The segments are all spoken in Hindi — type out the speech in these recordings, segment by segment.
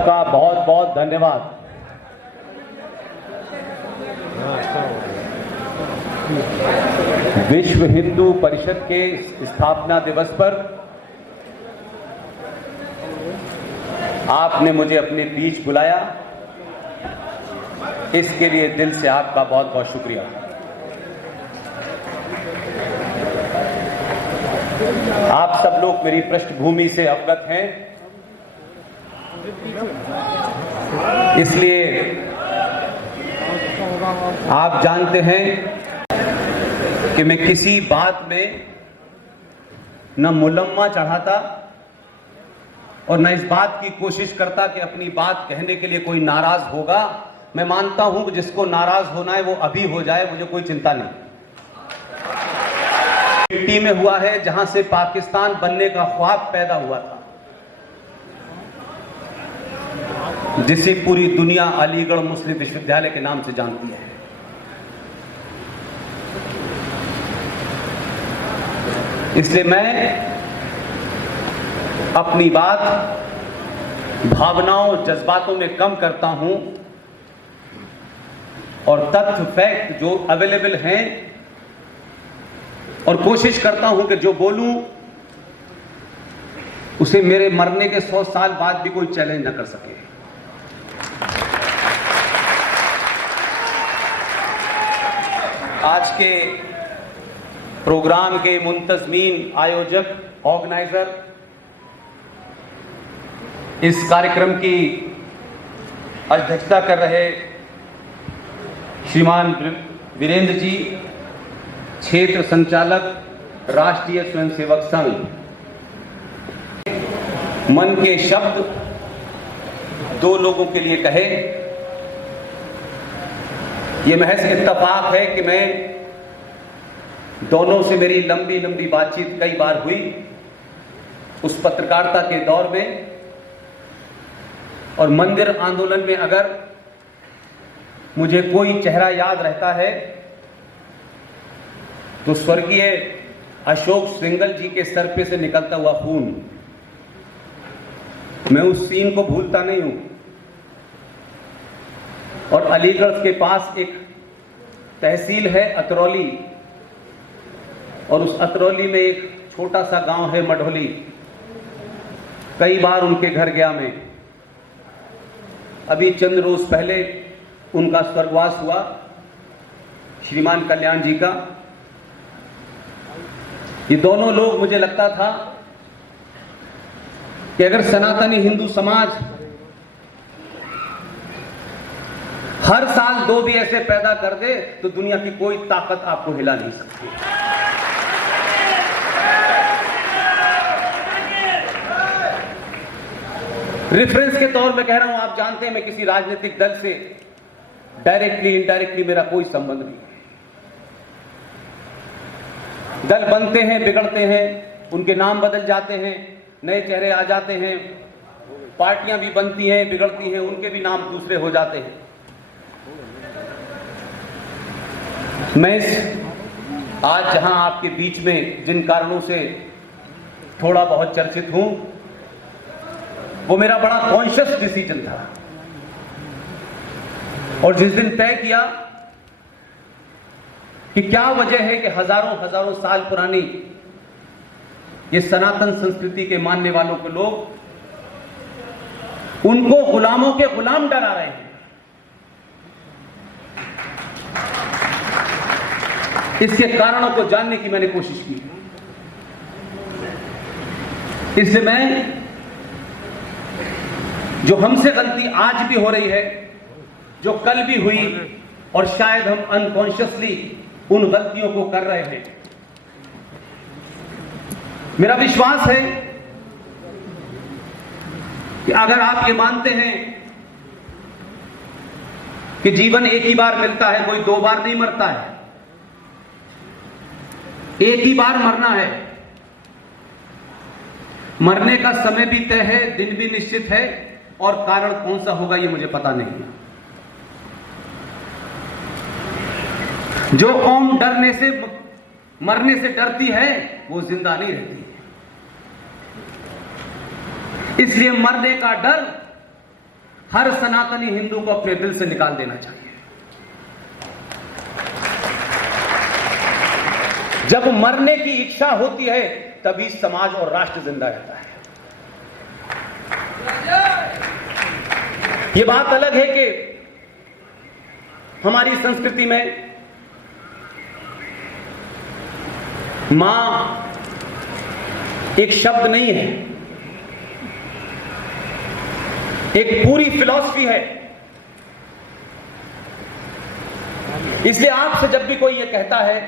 सबका बहुत बहुत धन्यवाद। विश्व हिंदू परिषद के स्थापना दिवस पर आपने मुझे अपने बीच बुलाया, इसके लिए दिल से आपका बहुत बहुत शुक्रिया। आप सब लोग मेरी पृष्ठभूमि से अवगत हैं, इसलिए आप जानते हैं कि मैं किसी बात में न मुलम्मा चढ़ाता और न इस बात की कोशिश करता कि अपनी बात कहने के लिए कोई नाराज होगा। मैं मानता हूं कि जिसको नाराज होना है वो अभी हो जाए, मुझे कोई चिंता नहीं। मिट्टी में हुआ है जहां से पाकिस्तान बनने का ख्वाब पैदा हुआ था, जिसे पूरी दुनिया अलीगढ़ मुस्लिम विश्वविद्यालय के नाम से जानती है। इसलिए मैं अपनी बात भावनाओं जज्बातों में कम करता हूं और तथ्य फैक्ट जो अवेलेबल हैं और कोशिश करता हूं कि जो बोलूं उसे मेरे मरने के 100 साल बाद भी कोई चैलेंज न कर सके। आज के प्रोग्राम के मुंतजमीन, आयोजक, ऑर्गेनाइजर, इस कार्यक्रम की अध्यक्षता कर रहे श्रीमान वीरेंद्र जी, क्षेत्र संचालक, राष्ट्रीय स्वयंसेवक संघ, मन के शब्द दो लोगों के लिए कहे। यह महज इत्तेफाक है कि मैं दोनों से मेरी लंबी लंबी बातचीत कई बार हुई उस पत्रकारिता के दौर में, और मंदिर आंदोलन में अगर मुझे कोई चेहरा याद रहता है तो स्वर्गीय अशोक सिंघल जी के सर पे से निकलता हुआ खून। मैं उस सीन को भूलता नहीं हूं। और अलीगढ़ के पास एक तहसील है अतरौली, और उस अतरौली में एक छोटा सा गांव है मढ़ोली। कई बार उनके घर गया मैं। अभी चंद रोज पहले उनका स्वर्गवास हुआ, श्रीमान कल्याण जी का। ये दोनों लोग, मुझे लगता था कि अगर सनातनी हिंदू समाज हर साल 2 भी ऐसे पैदा कर दे तो दुनिया की कोई ताकत आपको हिला नहीं सकती। रेफरेंस के तौर पे कह रहा हूं, आप जानते हैं मैं किसी राजनीतिक दल से डायरेक्टली इनडायरेक्टली मेरा कोई संबंध नहीं है। दल बनते हैं, बिगड़ते हैं, उनके नाम बदल जाते हैं, नए चेहरे आ जाते हैं, पार्टियां भी बनती हैं, बिगड़ती हैं, उनके भी नाम दूसरे हो जाते हैं। मैं आज जहां आपके बीच में जिन कारणों से थोड़ा बहुत चर्चित हूं, वो मेरा बड़ा कॉन्शियस डिसीजन था। और जिस दिन तय किया कि क्या वजह है कि हजारों हजारों साल पुरानी ये सनातन संस्कृति के मानने वालों के लोग उनको गुलामों के गुलाम डरा रहे हैं, इसके कारणों को जानने की मैंने कोशिश की। इससे मैं, जो हमसे गलती आज भी हो रही है, जो कल भी हुई, और शायद हम अनकॉन्शियसली उन गलतियों को कर रहे हैं, मेरा विश्वास है कि अगर आप ये मानते हैं कि जीवन एक ही बार मिलता है, कोई 2 बार नहीं मरता है, एक ही बार मरना है, मरने का समय भी तय है, दिन भी निश्चित है, और कारण कौन सा होगा ये मुझे पता नहीं है। जो कौम डरने से, मरने से डरती है, वो जिंदा नहीं रहती है। इसलिए मरने का डर हर सनातनी हिंदू को अपने दिल से निकाल देना चाहिए। जब मरने की इच्छा होती है तभी समाज और राष्ट्र जिंदा रहता है। यह बात अलग है कि हमारी संस्कृति में मां एक शब्द नहीं है, एक पूरी फिलॉसफी है। इसलिए आपसे जब भी कोई यह कहता है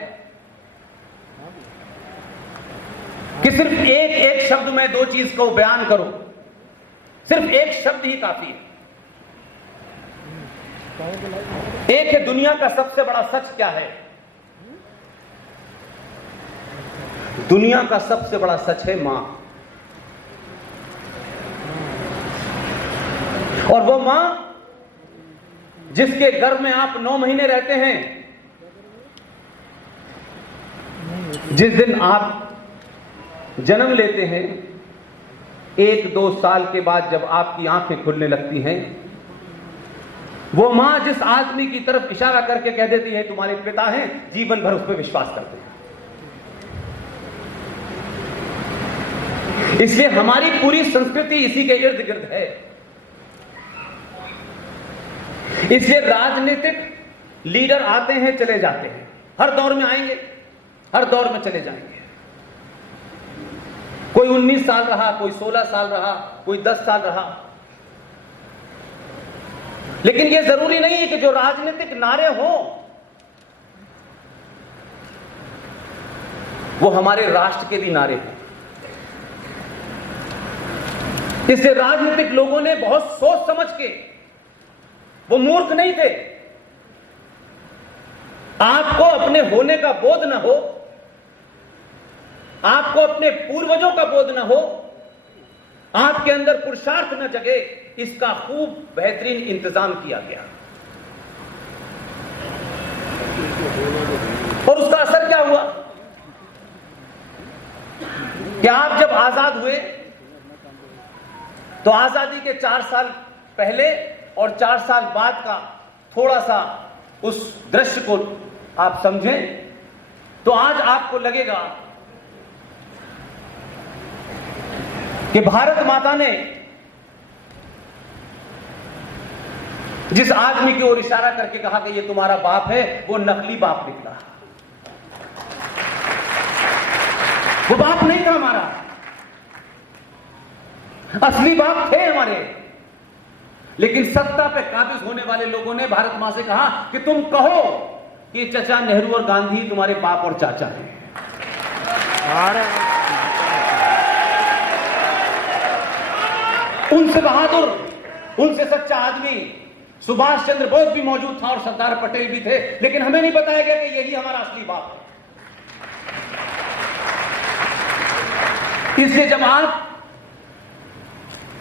कि सिर्फ एक शब्द में दो चीज को बयान करो, सिर्फ एक शब्द ही काफी है। एक है दुनिया का सबसे बड़ा सच क्या है? दुनिया का सबसे बड़ा सच है मां। और वो मां जिसके गर्भ में आप 9 महीने रहते हैं, जिस दिन आप जन्म लेते हैं, 1-2 साल के बाद जब आपकी आंखें खुलने लगती हैं, वो मां जिस आदमी की तरफ इशारा करके कह देती है तुम्हारे पिता हैं, जीवन भर उस पर विश्वास करते हैं। इसलिए हमारी पूरी संस्कृति इसी के इर्द गिर्द है। इसलिए राजनीतिक लीडर आते हैं, चले जाते हैं, हर दौर में आएंगे, हर दौर में चले जाएंगे। कोई 19 साल रहा, कोई 16 साल रहा, कोई 10 साल रहा। लेकिन यह जरूरी नहीं है कि जो राजनीतिक नारे हों वो हमारे राष्ट्र के भी नारे हैं। इसलिए राजनीतिक लोगों ने बहुत सोच समझ के, वो मूर्ख नहीं थे। आपको अपने होने का बोध न हो, आपको अपने पूर्वजों का बोध न हो, आपके अंदर पुरुषार्थ न जगे, इसका खूब बेहतरीन इंतजाम किया गया। और उसका असर क्या हुआ कि आप जब आजाद हुए तो आजादी के 4 साल पहले और 4 साल बाद का थोड़ा सा उस दृश्य को आप समझें तो आज आपको लगेगा कि भारत माता ने जिस आदमी की ओर इशारा करके कहा कि ये तुम्हारा बाप है, वो नकली बाप निकला। वो बाप नहीं था हमारा, असली बाप थे हमारे। लेकिन सत्ता पे काबिज होने वाले लोगों ने भारत मां से कहा कि तुम कहो कि चाचा नेहरू और गांधी तुम्हारे बाप और चाचा हैं। उनसे बहादुर, उनसे सच्चा आदमी सुभाष चंद्र बोस भी मौजूद था और सरदार पटेल भी थे, लेकिन हमें नहीं बताया गया कि यही हमारा असली बाप है। इसलिए जब आप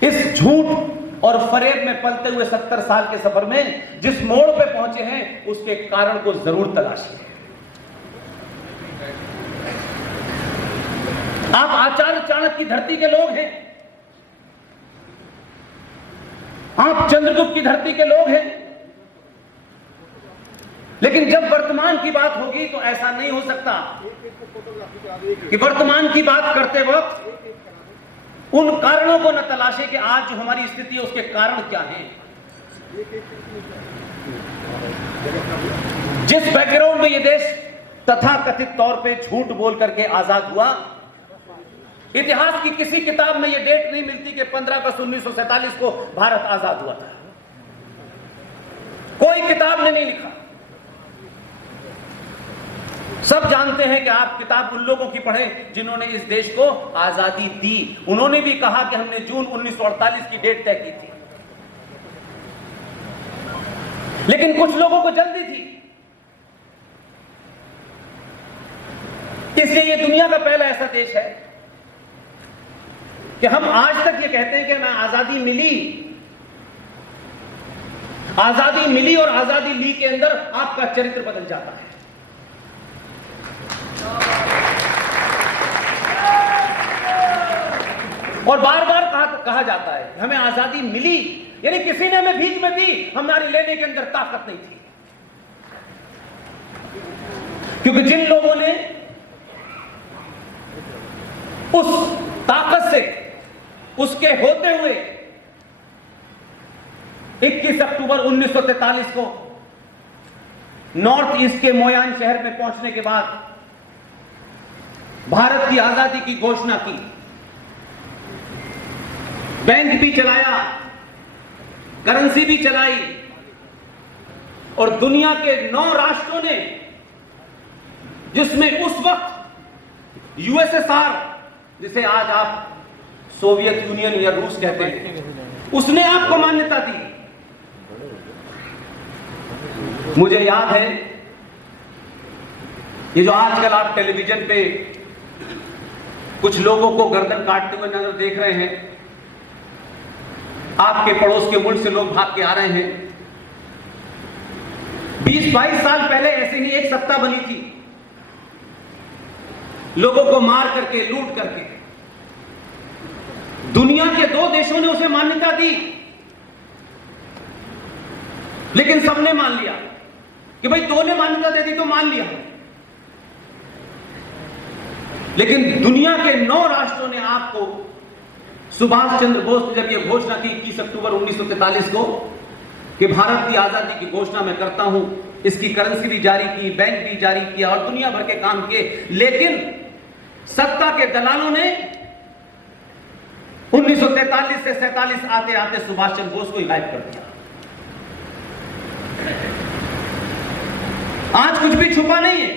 इस झूठ और फरेब में पलते हुए 70 साल के सफर में जिस मोड़ पे पहुंचे हैं, उसके कारण को जरूर तलाशिए। आप आचार्य चाणक्य की धरती के लोग हैं, आप चंद्रगुप्त की धरती के लोग हैं, लेकिन जब वर्तमान की बात होगी तो ऐसा नहीं हो सकता कि वर्तमान की बात करते वक्त उन कारणों को न तलाशे कि आज जो हमारी स्थिति है उसके कारण क्या हैं। जिस बैकग्राउंड में यह देश तथाकथित तौर पे झूठ बोल करके आजाद हुआ, इतिहास की किसी किताब में यह डेट नहीं मिलती कि 15 अगस्त 1947 को भारत आजाद हुआ था। कोई किताब ने नहीं लिखा। सब जानते हैं कि आप किताब उन लोगों की पढ़ें जिन्होंने इस देश को आजादी दी। उन्होंने भी कहा कि हमने जून 1948 की डेट तय की थी, लेकिन कुछ लोगों को जल्दी थी। इसलिए यह दुनिया का पहला ऐसा देश है कि हम आज तक ये कहते हैं कि हमें आजादी मिली और आजादी ली के अंदर आपका चरित्र बदल जाता है। और बार बार कहा जाता है हमें आजादी मिली, यानी किसी ने हमें भीख में दी, हमारी लेने के अंदर ताकत नहीं थी। क्योंकि जिन लोगों ने उस ताकत से, उसके होते हुए 21 अक्टूबर 1943 को नॉर्थ ईस्ट के मोयान शहर में पहुंचने के बाद भारत की आजादी की घोषणा की, बैंक भी चलाया, करेंसी भी चलाई, और दुनिया के 9 राष्ट्रों ने, जिसमें उस वक्त यूएसएसआर, जिसे आज आप सोवियत यूनियन या रूस कहते हैं, उसने आपको मान्यता दी। मुझे याद है, ये जो आजकल आप टेलीविजन पे कुछ लोगों को गर्दन काटते हुए नजर देख रहे हैं, आपके पड़ोस के मुल्क से लोग भाग के आ रहे हैं। 20-22 साल पहले ऐसे ही एक सत्ता बनी थी, लोगों को मार करके, लूट करके। दुनिया के 2 देशों ने उसे मान्यता दी, लेकिन सबने मान लिया कि भाई 2 ने मान्यता दे दी तो मान लिया। लेकिन दुनिया के 9 राष्ट्रों ने आपको, सुभाष चंद्र बोस ने जब यह घोषणा की 21 अक्टूबर 1943 को कि भारत की आजादी की घोषणा मैं करता हूं, इसकी करेंसी भी जारी की, बैंक भी जारी किया और दुनिया भर के काम किए, लेकिन सत्ता के दलालों ने 1943 से 47 आते आते सुभाष चंद्र बोस को ही गायब कर दिया। आज कुछ भी छुपा नहीं है।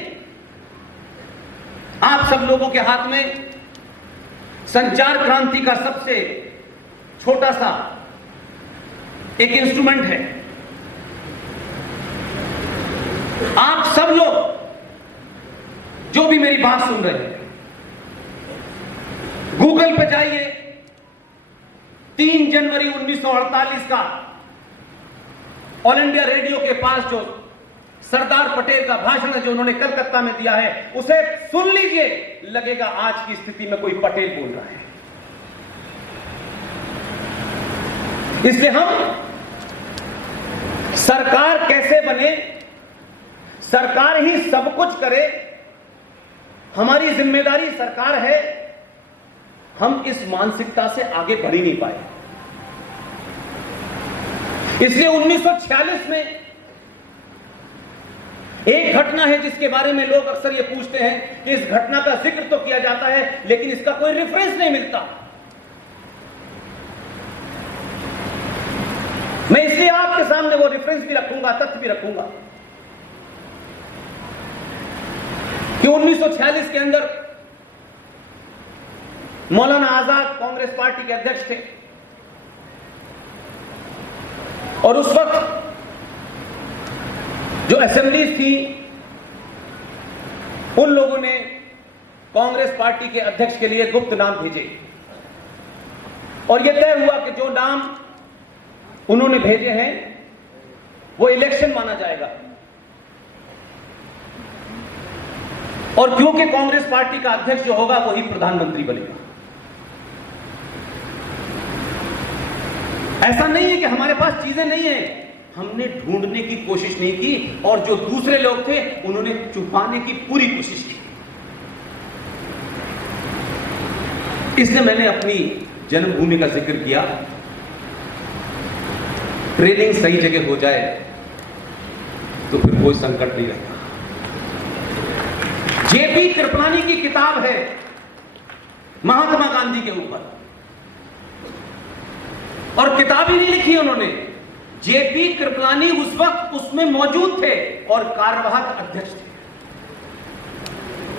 आप सब लोगों के हाथ में संचार क्रांति का सबसे छोटा सा एक इंस्ट्रूमेंट है। आप सब लोग जो भी मेरी बात सुन रहे हैं, गूगल पे जाइए, 3 जनवरी 1948 का ऑल इंडिया रेडियो के पास जो सरदार पटेल का भाषण है, जो उन्होंने कलकत्ता में दिया है, उसे सुन लीजिए, लगेगा आज की स्थिति में कोई पटेल बोल रहा है। इसलिए हम सरकार कैसे बने, सरकार ही सब कुछ करे, हमारी जिम्मेदारी सरकार है, हम इस मानसिकता से आगे बढ़ ही नहीं पाए। इसलिए 1946 में एक घटना है जिसके बारे में लोग अक्सर ये पूछते हैं कि इस घटना का जिक्र तो किया जाता है, लेकिन इसका कोई रेफरेंस नहीं मिलता। मैं इसलिए आपके सामने वो रेफरेंस भी रखूंगा, तथ्य भी रखूंगा कि 1946 के अंदर मौलाना आजाद कांग्रेस पार्टी के अध्यक्ष थे, और उस वक्त जो असेंबलीज थी, उन लोगों ने कांग्रेस पार्टी के अध्यक्ष के लिए गुप्त नाम भेजे, और यह तय हुआ कि जो नाम उन्होंने भेजे हैं वो इलेक्शन माना जाएगा। और क्योंकि कांग्रेस पार्टी का अध्यक्ष जो होगा वही प्रधानमंत्री बनेगा। ऐसा नहीं है कि हमारे पास चीजें नहीं है, हमने ढूंढने की कोशिश नहीं की, और जो दूसरे लोग थे उन्होंने छुपाने की पूरी कोशिश की। इसलिए मैंने अपनी जन्मभूमि का जिक्र किया। ट्रेनिंग सही जगह हो जाए तो फिर कोई संकट नहीं रहता। जेपी कृपलानी की किताब है महात्मा गांधी के ऊपर, और किताब ही नहीं लिखी उन्होंने, जेपी कृपलानी उस वक्त उसमें मौजूद थे और कार्यवाहक अध्यक्ष थे।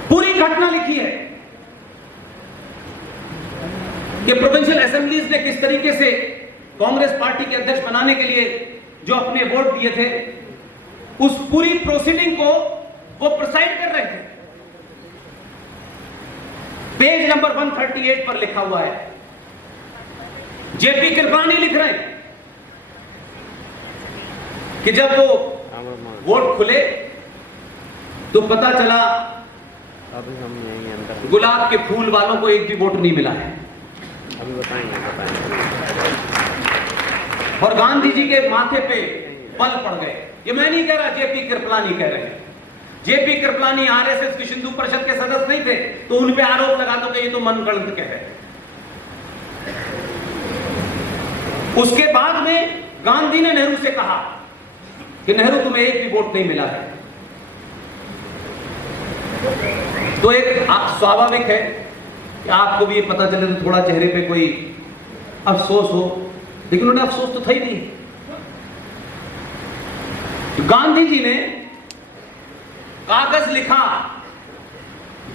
पूरी घटना लिखी है कि प्रोविंशियल असेंबलीज ने किस तरीके से कांग्रेस पार्टी के अध्यक्ष बनाने के लिए जो अपने वोट दिए थे, उस पूरी प्रोसीडिंग को वो प्रिसाइड कर रहे थे। पेज नंबर 138 पर लिखा हुआ है, जेपी कृपलानी लिख रहे हैं कि जब वो वोट खुले तो पता चला अभी हम यहीं अंदर गुलाब के फूल वालों को एक भी वोट नहीं मिला है। अभी बताएंगे और गांधी जी के माथे पे बल पड़ गए। ये मैं नहीं कह रहा, जेपी कृपलानी कह रहे हैं। जेपी कृपलानी आरएसएस की सिंधु परिषद के सदस्य नहीं थे, तो उन पे आरोप लगा दो कि ये तो मनगढ़ंत कह रहे हैं। उसके बाद में गांधी ने नेहरू से कहा कि नेहरू तुम्हें एक भी वोट नहीं मिला है। तो एक स्वाभाविक है कि आपको भी ये पता चले तो थोड़ा चेहरे पे कोई अफसोस हो, लेकिन उन्हें अफसोस तो था ही नहीं। तो गांधी जी ने कागज लिखा,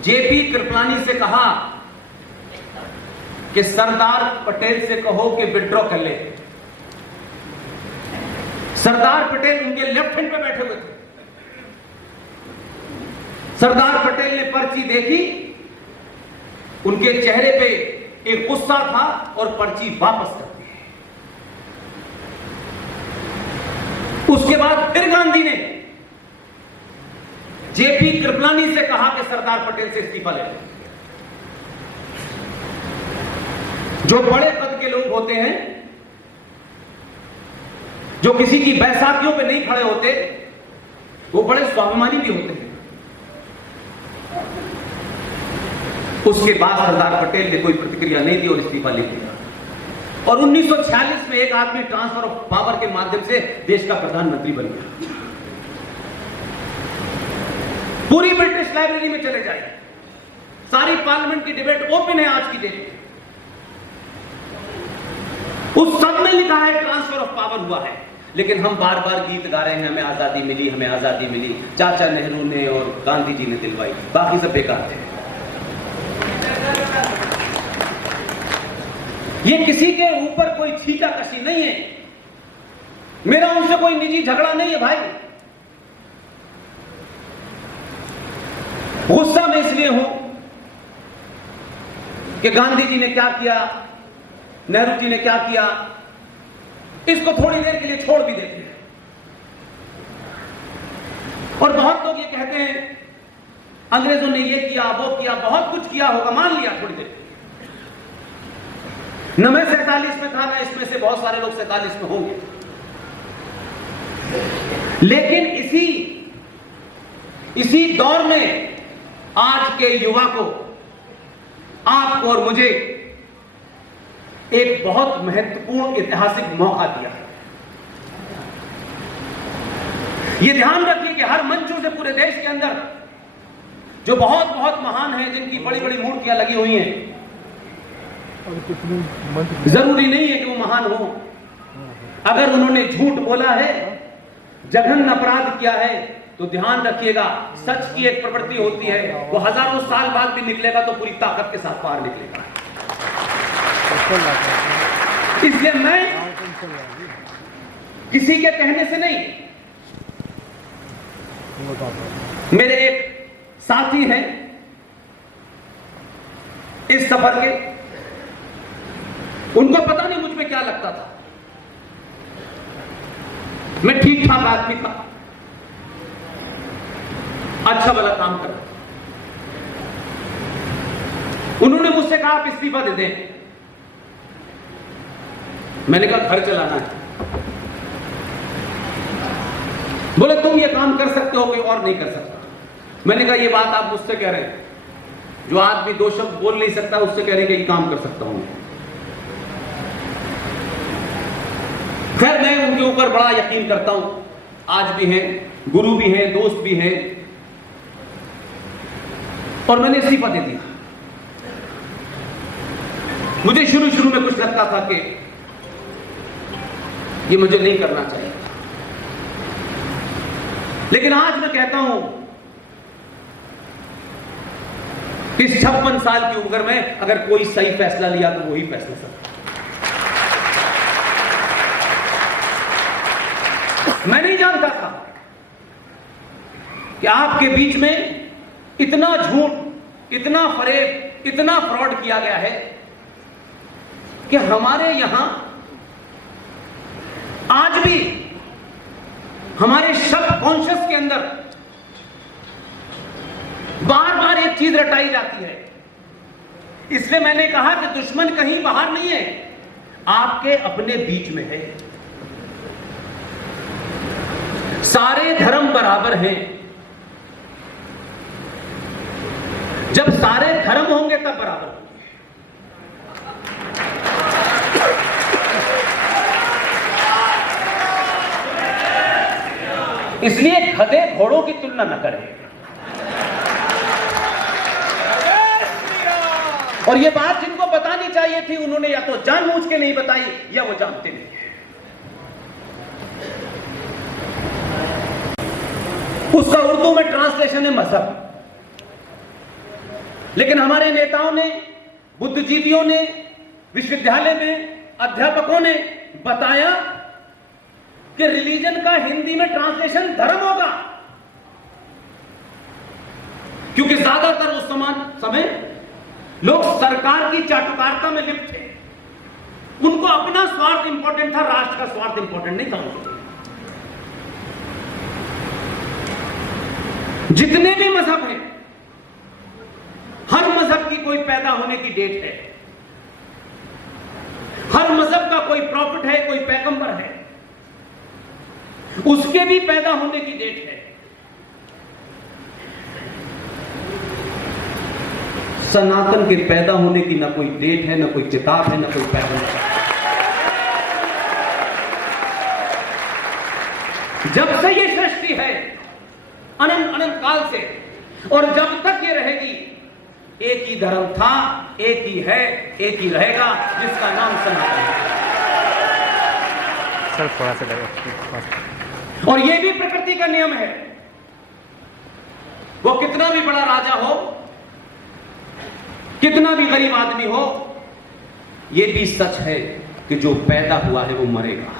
जेपी कृपलानी से कहा कि सरदार पटेल से कहो कि विड्रॉ कर ले। सरदार पटेल उनके लेफ्ट हैंड पे बैठे हुए थे। सरदार पटेल ने पर्ची देखी, उनके चेहरे पे एक गुस्सा था और पर्ची वापस कर दी। उसके बाद फिर गांधी ने जेपी कृपलानी से कहा कि सरदार पटेल से इस्तीफा ले लो। जो बड़े पद के लोग होते हैं, जो किसी की बैसाखियों पे नहीं खड़े होते, वो बड़े स्वाभिमानी भी होते हैं। उसके बाद सरदार पटेल ने कोई प्रतिक्रिया नहीं दी और इस्तीफा ले लिया। और 1946 में एक आदमी ट्रांसफर ऑफ पावर के माध्यम से देश का प्रधानमंत्री बन गया। पूरी ब्रिटिश लाइब्रेरी में चले जाए, सारी पार्लियामेंट की डिबेट ओपन है आज की डेट में। उस सब में लिखा है ट्रांसफर ऑफ पावर हुआ है। लेकिन हम बार बार गीत गा रहे हैं, हमें आजादी मिली, हमें आजादी मिली। चाचा नेहरू ने और गांधी जी ने दिलवाई, बाकी सब बेकार थे। ये किसी के ऊपर कोई छींटाकशी नहीं है, मेरा उनसे कोई निजी झगड़ा नहीं है भाई। गुस्सा में इसलिए हूं कि गांधी जी ने क्या किया, नेहरू जी ने क्या किया, इसको थोड़ी देर के लिए छोड़ भी देते हैं। और बहुत लोग ये कहते हैं अंग्रेजों ने ये किया, वो किया, बहुत कुछ किया होगा, मान लिया थोड़ी देर। न मैं 47 में था, ना इसमें से बहुत सारे लोग 47 में होंगे। लेकिन इसी दौर में आज के युवा को, आपको और मुझे एक बहुत महत्वपूर्ण ऐतिहासिक मौका दिया है। यह ध्यान रखिए कि हर मंचों से पूरे देश के अंदर जो बहुत बहुत महान हैं, जिनकी बड़ी बड़ी मूर्तियां लगी हुई हैं, जरूरी नहीं है कि वो महान हो। अगर उन्होंने झूठ बोला है, जघन्य अपराध किया है, तो ध्यान रखिएगा, सच की एक प्रवृत्ति होती है, वो हजारों साल बाद भी निकलेगा तो पूरी ताकत के साथ बाहर निकलेगा। इसलिए मैं किसी के कहने से नहीं, मेरे एक साथी हैं इस सफर के, उनको पता नहीं मुझ पे क्या लगता था। मैं ठीक ठाक आदमी था, अच्छा भला काम कर। उन्होंने मुझसे कहा आप इस्तीफा दे दें। मैंने कहा घर चलाना है। बोले तुम ये काम कर सकते हो, कोई और नहीं कर सकता। मैंने कहा ये बात आप मुझसे कह रहे हैं, जो आदमी दो शब्द बोल नहीं सकता उससे कह रहे हैं कि ये काम कर सकता हूं। खैर मैं उनके ऊपर बड़ा यकीन करता हूं, आज भी हैं, गुरु भी हैं, दोस्त भी हैं, और मैंने इस्तीफा दे दिया। मुझे शुरू में कुछ लगता था कि ये मुझे नहीं करना चाहिए, लेकिन आज मैं कहता हूं इस 56 साल की उम्र में अगर कोई सही फैसला लिया तो वही फैसला सही। मैं नहीं जानता था कि आपके बीच में इतना झूठ, इतना फरेब, इतना फ्रॉड किया गया है कि हमारे यहां आज भी हमारे सबकॉन्शियस के अंदर बार बार एक चीज रटाई जाती है। इसलिए मैंने कहा कि दुश्मन कहीं बाहर नहीं है, आपके अपने बीच में है। सारे धर्म बराबर हैं। जब सारे धर्म होंगे तब बराबर होंगे। इसलिए गधे घोड़ों की तुलना न करें। और ये बात जिनको बतानी चाहिए थी उन्होंने या तो जानबूझ के नहीं बताई या वो जानते नहीं। उसका उर्दू में ट्रांसलेशन है मजहब। लेकिन हमारे नेताओं ने, बुद्धिजीवियों ने, विश्वविद्यालय में अध्यापकों ने बताया कि रिलीजन का हिंदी में ट्रांसलेशन धर्म होगा, क्योंकि ज्यादातर उस समय लोग सरकार की चाटुकारिता में लिप्त थे। उनको अपना स्वार्थ इंपॉर्टेंट था, राष्ट्र का स्वार्थ इंपॉर्टेंट नहीं था उनको। जितने भी मजहब हैं, हर मजहब की कोई पैदा होने की डेट है, हर मजहब का कोई प्रॉफिट है, कोई पैगंबर है, उसके भी पैदा होने की डेट है। सनातन के पैदा होने की ना कोई डेट है, ना कोई किताब है, ना कोई पैगंबर है। जब से ये सृष्टि है, अनंत अनंत काल से, और जब तक ये रहेगी, एक ही धर्म था, एक ही है, एक ही रहेगा, जिसका नाम सनातन है। सर थोड़ा सा लगा। और ये भी प्रकृति का नियम है। वो कितना भी बड़ा राजा हो, कितना भी गरीब आदमी हो, ये भी सच है कि जो पैदा हुआ है वो मरेगा।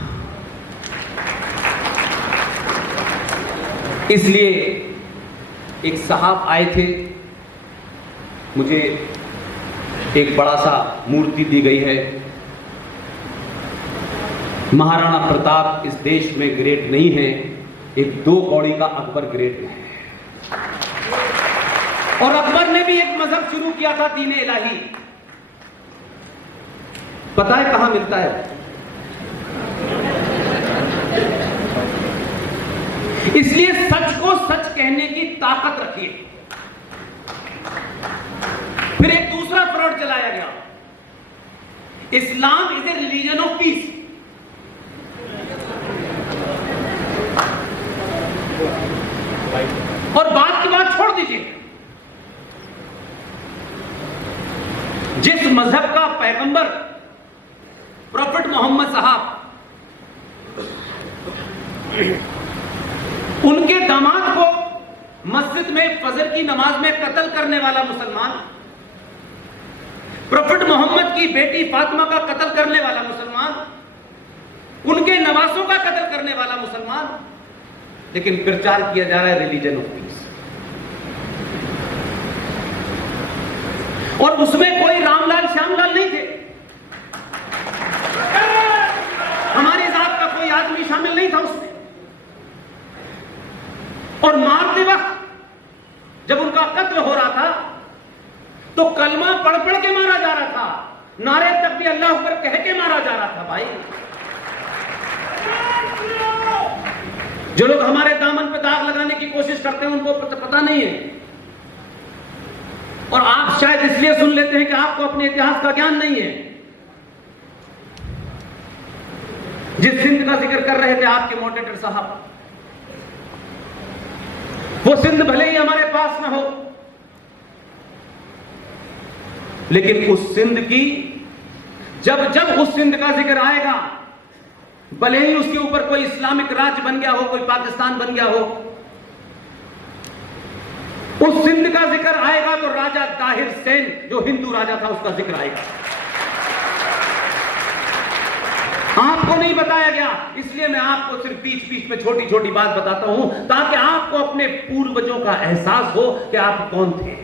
इसलिए एक साहब आए थे, मुझे एक बड़ा सा मूर्ति दी गई है। महाराणा प्रताप इस देश में ग्रेट नहीं है, एक 2 कौड़ी का अकबर ग्रेट है। और अकबर ने भी एक मजहब शुरू किया था, दीन इलाही। पता है कहां मिलता है? इसलिए सच को सच कहने की ताकत रखिए। फिर एक दूसरा फ्रॉड चलाया गया, Islam is a religion of peace. और बात की बात छोड़ दीजिए, जिस मजहब का पैगंबर प्रॉफिट मोहम्मद साहब, उनके दामाद को मस्जिद में फजर की नमाज में कत्ल करने वाला मुसलमान, प्रॉफिट मोहम्मद की बेटी फातिमा का कत्ल करने वाला मुसलमान, उनके नवासों का कत्ल करने वाला मुसलमान, लेकिन प्रचार किया जा रहा है रिलीजन ऑफ पीस। और उसमें कोई रामलाल श्यामलाल नहीं थे, हमारी जात का कोई आदमी शामिल नहीं था उसमें। और मारते वक्त जब उनका कत्ल हो रहा था तो कलमा पढ़ पढ़ के मारा जा रहा था, नारे तक भी अल्लाह अकबर कह के मारा जा रहा था। भाई, जो लोग हमारे दामन पे दाग लगाने की कोशिश करते हैं उनको पता नहीं है। और आप शायद इसलिए सुन लेते हैं कि आपको अपने इतिहास का ज्ञान नहीं है। जिस सिंध का जिक्र कर रहे थे आपके मॉडरेटर साहब, वो सिंध भले ही हमारे पास ना हो, लेकिन उस सिंध की जब उस सिंध का जिक्र आएगा, भले ही उसके ऊपर कोई इस्लामिक राज्य बन गया हो, कोई पाकिस्तान बन गया हो, उस सिंध का जिक्र आएगा तो राजा ताहिर सेन जो हिंदू राजा था उसका जिक्र आएगा। आपको नहीं बताया गया, इसलिए मैं आपको सिर्फ बीच बीच में छोटी छोटी बात बताता हूं ताकि आपको अपने पूर्वजों का एहसास हो कि आप कौन थे।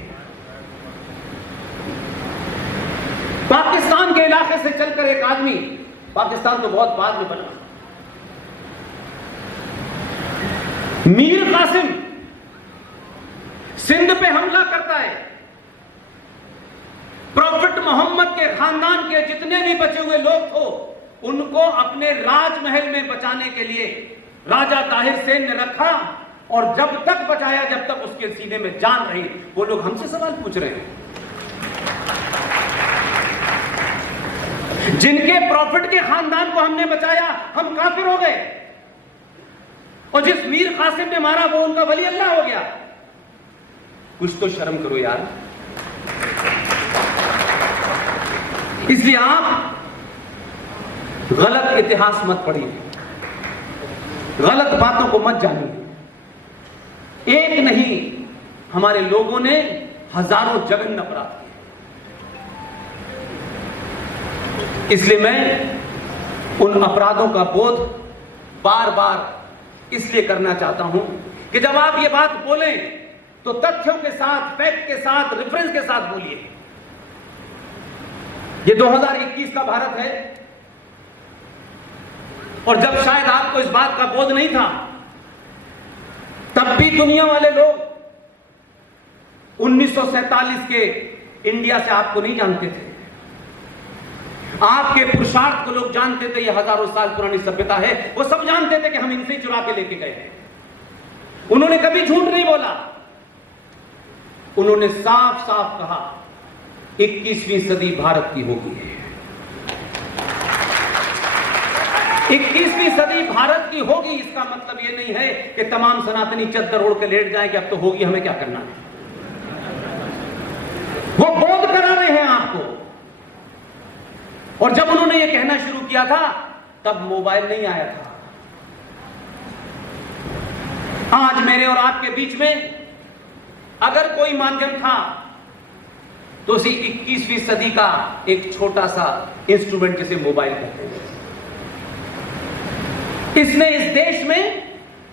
पाकिस्तान के इलाके से चलकर एक आदमी, पाकिस्तान तो बहुत बाद में बना, मीर कासिम सिंध पे हमला करता है। प्रॉफिट मोहम्मद के खानदान के जितने भी बचे हुए लोग थे उनको अपने राजमहल में बचाने के लिए राजा ताहिर सेन ने रखा, और जब तक बचाया जब तक उसके सीने में जान रही। वो लोग हमसे सवाल पूछ रहे हैं, जिनके प्रॉफिट के खानदान को हमने बचाया हम काफिर हो गए, और जिस मीर कासिम ने मारा वो उनका वली अल्लाह हो गया। कुछ तो शर्म करो यार। इसलिए आप गलत इतिहास मत पढ़िए, गलत बातों को मत जानिए। एक नहीं, हमारे लोगों ने हजारों जघन्य अपराध किए। इसलिए मैं उन अपराधों का बोध बार बार इसलिए करना चाहता हूं कि जब आप ये बात बोलें तो तथ्यों के साथ, फैक्ट के साथ, रेफरेंस के साथ बोलिए। ये 2021 का भारत है, और जब शायद आपको इस बात का बोध नहीं था, तब भी दुनिया वाले लोग 1947 के इंडिया से आपको नहीं जानते थे। आपके पुरुषार्थ को लोग जानते थे, ये हजारों साल पुरानी सभ्यता है। वो सब जानते थे कि हम इनसे चुरा के लेके गए हैं। उन्होंने कभी झूठ नहीं बोला। उन्होंने साफ साफ कहा 21वीं सदी भारत की होगी। 21वीं सदी भारत की होगी, इसका मतलब यह नहीं है कि तमाम सनातनी चद्दर ओढ़ के लेट जाए कि अब तो होगी, हमें क्या करना है। वो बोध करा रहे हैं आपको। और जब उन्होंने ये कहना शुरू किया था तब मोबाइल नहीं आया था। आज मेरे और आपके बीच में अगर कोई माध्यम था तो उसी 21वीं सदी का एक छोटा सा इंस्ट्रूमेंट जिसे मोबाइल कहते हैं। इसने इस देश में,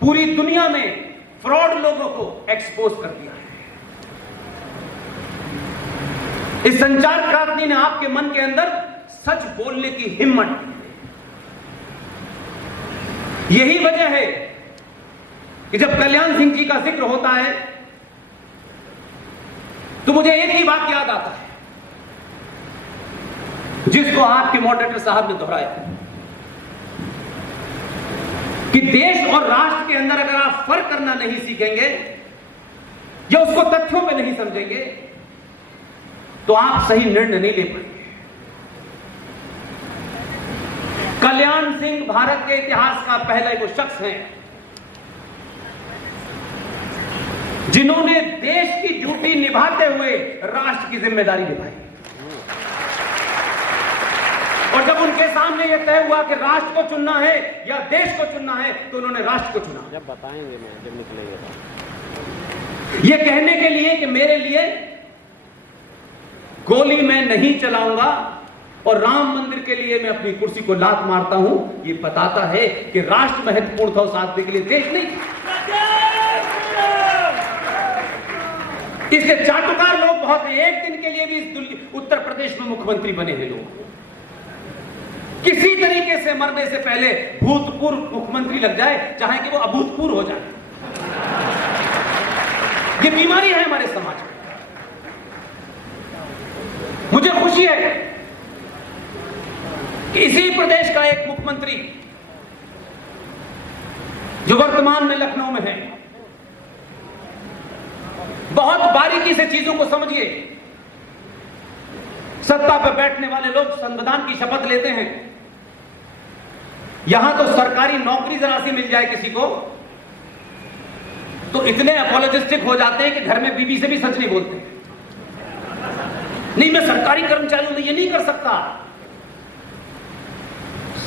पूरी दुनिया में फ्रॉड लोगों को एक्सपोज कर दिया है। इस संचार क्रांति ने आपके मन के अंदर सच बोलने की हिम्मत, यही वजह है कि जब कल्याण सिंह जी का जिक्र होता है तो मुझे एक ही बात याद आता है, जिसको आपके मॉडरेटर साहब ने दोहराया, कि देश और राष्ट्र के अंदर अगर आप फर्क करना नहीं सीखेंगे या उसको तथ्यों पे नहीं समझेंगे तो आप सही निर्णय नहीं ले पाएंगे। कल्याण सिंह भारत के इतिहास का पहला वो शख्स हैं जिन्होंने देश की ड्यूटी निभाते हुए राष्ट्र की जिम्मेदारी निभाई। और जब उनके सामने यह तय हुआ कि राष्ट्र को चुनना है या देश को चुनना है तो उन्होंने राष्ट्र को चुना। जब बताएंगे मैं जब निकलेंगे यह कहने के लिए कि मेरे लिए गोली मैं नहीं चलाऊंगा और राम मंदिर के लिए मैं अपनी कुर्सी को लात मारता हूं, यह बताता है कि राष्ट्र महत्वपूर्ण था उस आदमी के लिए, देश नहीं। इसलिए चाटुकार लोग बहुत हैं। एक दिन के लिए भी इस उत्तर प्रदेश में मुख्यमंत्री बने हैं लोग। किसी तरीके से मरने से पहले भूतपूर्व मुख्यमंत्री लग जाए, चाहे कि वो अभूतपूर्व हो जाए। ये बीमारी है हमारे समाज में। मुझे खुशी है कि इसी प्रदेश का एक मुख्यमंत्री जो वर्तमान में लखनऊ में है, बहुत बारीकी से चीजों को समझिए। सत्ता पर बैठने वाले लोग संविधान की शपथ लेते हैं। यहां तो सरकारी नौकरी जरा सी मिल जाए किसी को तो इतने अपोलोजिस्टिक हो जाते हैं कि घर में बीबी से भी सच नहीं बोलते। नहीं, मैं सरकारी कर्मचारी हूं, मैं ये नहीं कर सकता।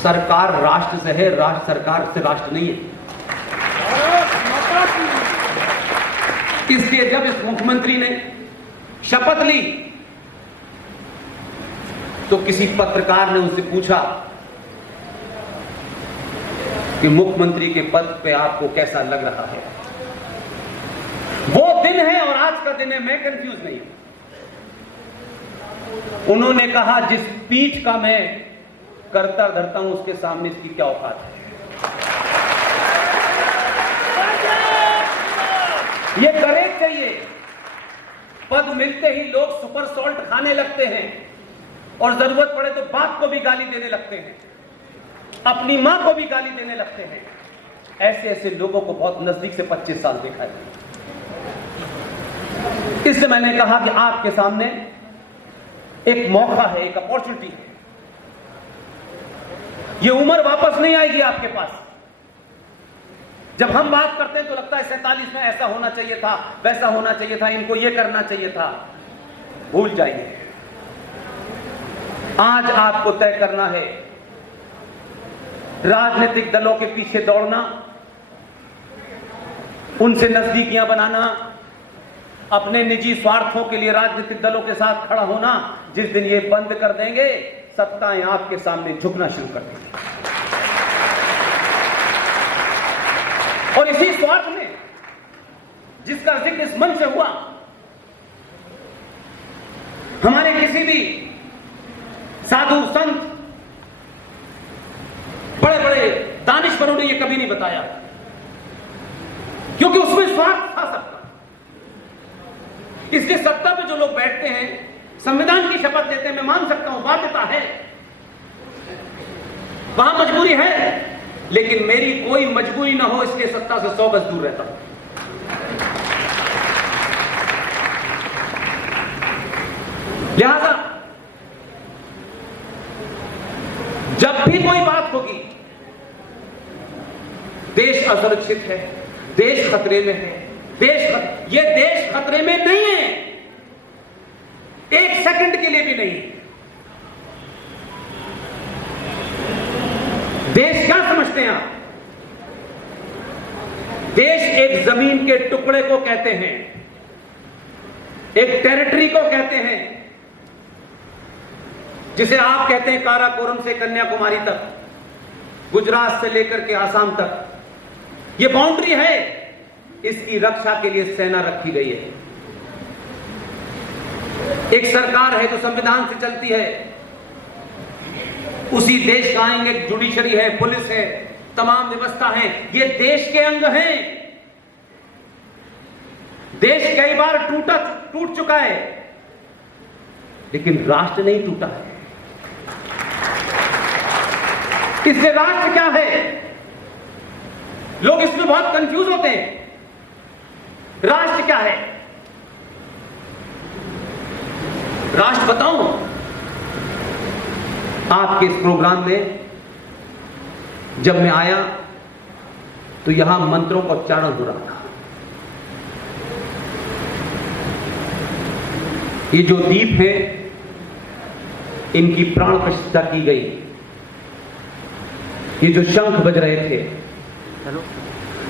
सरकार राष्ट्र से है, राष्ट्र सरकार से राष्ट्र नहीं है। इसलिए जब इस मुख्यमंत्री ने शपथ ली तो किसी पत्रकार ने उनसे पूछा कि मुख्यमंत्री के पद पे आपको कैसा लग रहा है। वो दिन है और आज का दिन है, मैं कंफ्यूज नहीं हूं। उन्होंने कहा जिस पीठ का मैं करता धरता हूं उसके सामने इसकी क्या औकात है। ये करेक्ट चाहिए। पद मिलते ही लोग सुपर सॉल्ट खाने लगते हैं और जरूरत पड़े तो बाप को भी गाली देने लगते हैं, अपनी मां को भी गाली देने लगते हैं। ऐसे ऐसे लोगों को बहुत नजदीक से 25 साल देखा है। इसलिए मैंने कहा कि आपके सामने एक मौका है, एक अपॉर्चुनिटी है। ये उम्र वापस नहीं आएगी आपके पास। जब हम बात करते हैं तो लगता है 47 में ऐसा होना चाहिए था, वैसा होना चाहिए था, इनको ये करना चाहिए था। भूल जाइए। आज आपको तय करना है, राजनीतिक दलों के पीछे दौड़ना, उनसे नजदीकियां बनाना, अपने निजी स्वार्थों के लिए राजनीतिक दलों के साथ खड़ा होना। जिस दिन ये बंद कर देंगे, सत्ताएं आपके सामने झुकना शुरू कर देंगी। और इसी स्वार्थ में जिसका जिक्र इस मंच से हुआ, हमारे किसी भी साधु संत, बड़े बड़े दानिशवरों ने यह कभी नहीं बताया, क्योंकि उसमें स्वार्थ था सबका। इसलिए सत्ता पे जो लोग बैठते हैं, संविधान की शपथ लेते हैं, मैं मान सकता हूं बाध्यता है, वहां मजबूरी है, लेकिन मेरी कोई मजबूरी ना हो इसलिए सत्ता से 100 गज दूर रहता हूं। लिहाजा जब भी कोई बात होगी, देश असुरक्षित है, देश खतरे में है, ये देश खतरे में नहीं है, एक सेकंड के लिए भी नहीं। देश क्या समझते हैं आप? देश एक जमीन के टुकड़े को कहते हैं, एक टेरिटरी को कहते हैं, जिसे आप कहते हैं काराकोरम से कन्याकुमारी तक, गुजरात से लेकर के आसाम तक, यह बाउंड्री है। इसकी रक्षा के लिए सेना रखी गई है। एक सरकार है जो संविधान से चलती है, उसी देश का आएंगे, जुडिशरी है, पुलिस है, तमाम व्यवस्था है, ये देश के अंग हैं। देश कई बार टूट चुका है, लेकिन राष्ट्र नहीं टूटा है। इसलिए राष्ट्र क्या है? लोग इसमें बहुत कंफ्यूज होते हैं। राष्ट्र क्या है? राष्ट्र बताऊं, आपके इस प्रोग्राम में जब मैं आया तो यहां मंत्रों का उच्चारण हो रहा था। ये जो दीप है, इनकी प्राण प्रतिष्ठा की गई। ये जो शंख बज रहे थे,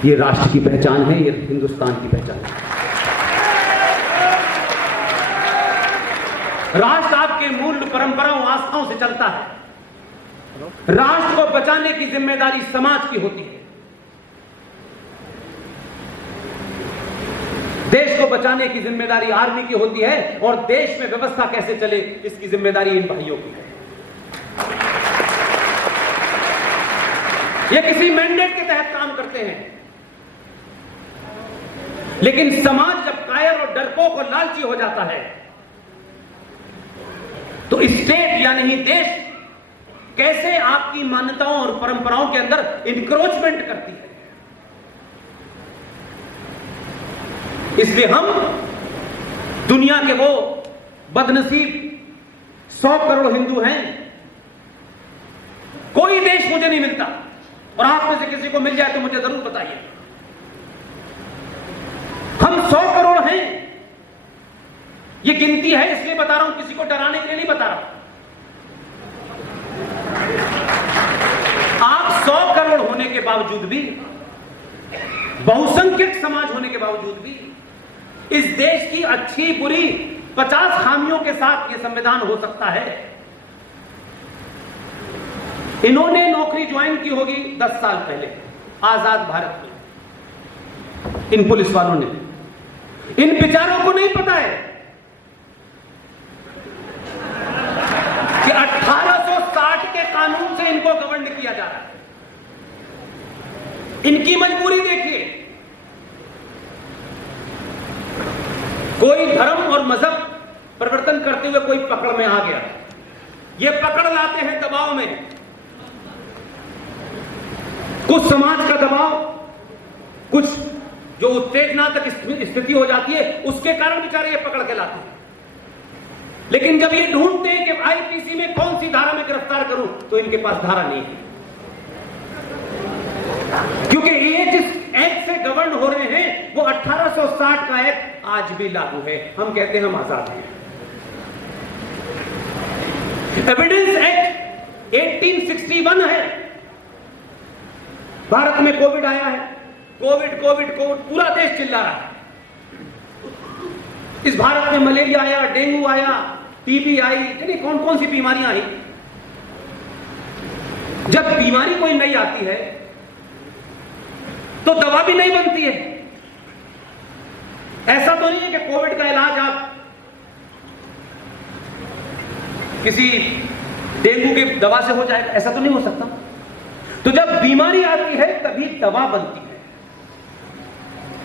ये राष्ट्र की पहचान है, ये हिंदुस्तान की पहचान है। राष्ट्र आपके मूल्य, परंपराओं, आस्थाओं से चलता है। राष्ट्र को बचाने की जिम्मेदारी समाज की होती है। देश को बचाने की जिम्मेदारी आर्मी की होती है, और देश में व्यवस्था कैसे चले, इसकी जिम्मेदारी इन भाइयों की है। ये किसी मैंडेट के तहत काम करते हैं, लेकिन समाज जब कायर और डरपोक और लालची हो जाता है, तो स्टेट यानी देश कैसे आपकी मान्यताओं और परंपराओं के अंदर इंक्रोचमेंट करती है। इसलिए हम दुनिया के वो बदनसीब 100 करोड़ हिंदू हैं, कोई देश मुझे नहीं मिलता, और आप में से किसी को मिल जाए तो मुझे जरूर बताइए। हम 100 करोड़ हैं, ये गिनती है इसलिए बता रहा हूं, किसी को डराने के लिए नहीं बता रहा। आप 100 करोड़ होने के बावजूद भी, बहुसंख्यक समाज होने के बावजूद भी, इस देश की अच्छी बुरी 50 खामियों के साथ यह संविधान हो सकता है। इन्होंने नौकरी ज्वाइन की होगी 10 साल पहले आजाद भारत में, इन पुलिस वालों ने। इन बेचारों को नहीं पता है कि 1860 के कानून से इनको गवर्न किया जा रहा है। इनकी मजबूरी देखिए, कोई धर्म और मजहब परिवर्तन करते हुए कोई पकड़ में आ गया, ये पकड़ लाते हैं दबाव में, कुछ समाज का दबाव, कुछ जो उत्तेजना तक स्थिति हो जाती है उसके कारण बेचारे ये पकड़ के लाते हैं। लेकिन जब ये ढूंढते हैं कि आईपीसी में कौन सी धारा में गिरफ्तार करूं, तो इनके पास धारा नहीं है, क्योंकि ये जिस एक्ट से गवर्न हो रहे हैं वो 1860 का एक्ट आज भी लागू है। हम कहते हैं हम आजाद हैं। एविडेंस एक्ट 1861 है। भारत में कोविड आया है, कोविड कोविड कोविड पूरा देश चिल्ला रहा है। इस भारत में मलेरिया आया, डेंगू आया, टीबी आई, यानी कौन कौन सी बीमारियां आई। जब बीमारी कोई नई आती है तो दवा भी नहीं बनती है। ऐसा तो नहीं है कि कोविड का इलाज आप किसी डेंगू के दवा से हो जाएगा, ऐसा तो नहीं हो सकता। तो जब बीमारी आती है तभी दवा बनती है,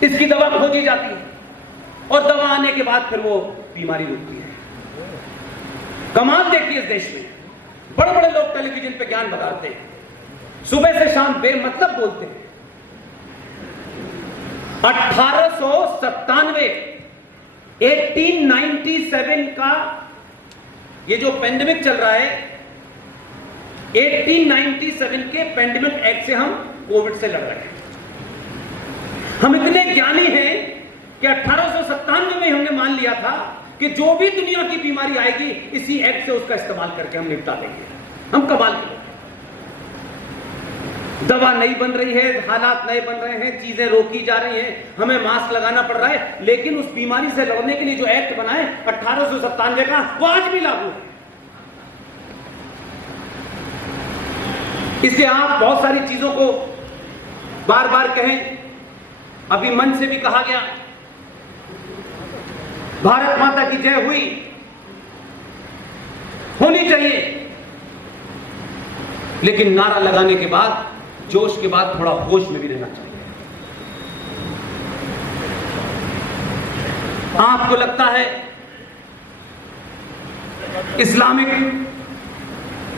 इसकी दवा खोजी जाती है और दवा आने के बाद फिर वो बीमारी रुकती है। कमाल देखिए इस देश में बड़े बड़े लोग टेलीविजन पे ज्ञान बताते हैं, सुबह से शाम बेमतलब बोलते हैं। 1897 का ये जो पेंडेमिक चल रहा है, 1897 के पेंडेमिक एक्ट से हम कोविड से लड़ रहे हैं। हम इतने ज्ञानी हैं कि 1897 में हमने मान लिया था कि जो भी दुनिया की बीमारी आएगी इसी एक्ट से उसका इस्तेमाल करके हम निपटा देंगे। हम कमाल के लोग। दवा नहीं बन रही है, हालात नए बन रहे हैं, चीजें रोकी जा रही हैं, हमें मास्क लगाना पड़ रहा है, लेकिन उस बीमारी से लड़ने के लिए जो एक्ट बना है 1897 का, वो आज भी लागू है। इसलिए आप बहुत सारी चीजों को बार बार कहें, अभी मन से भी कहा गया भारत माता की जय होनी चाहिए, लेकिन नारा लगाने के बाद, जोश के बाद थोड़ा होश में भी रहना चाहिए। आपको लगता है इस्लामिक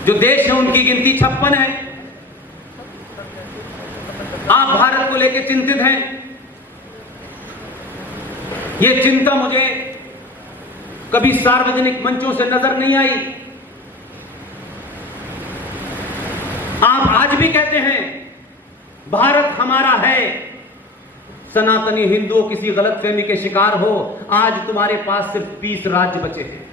जो देश है उनकी गिनती 56 है, आप भारत को लेकर चिंतित हैं। यह चिंता मुझे कभी सार्वजनिक मंचों से नजर नहीं आई। आप आज भी कहते हैं भारत हमारा है। सनातनी हिंदुओं किसी गलतफहमी के शिकार हो, आज तुम्हारे पास सिर्फ 20 राज्य बचे हैं।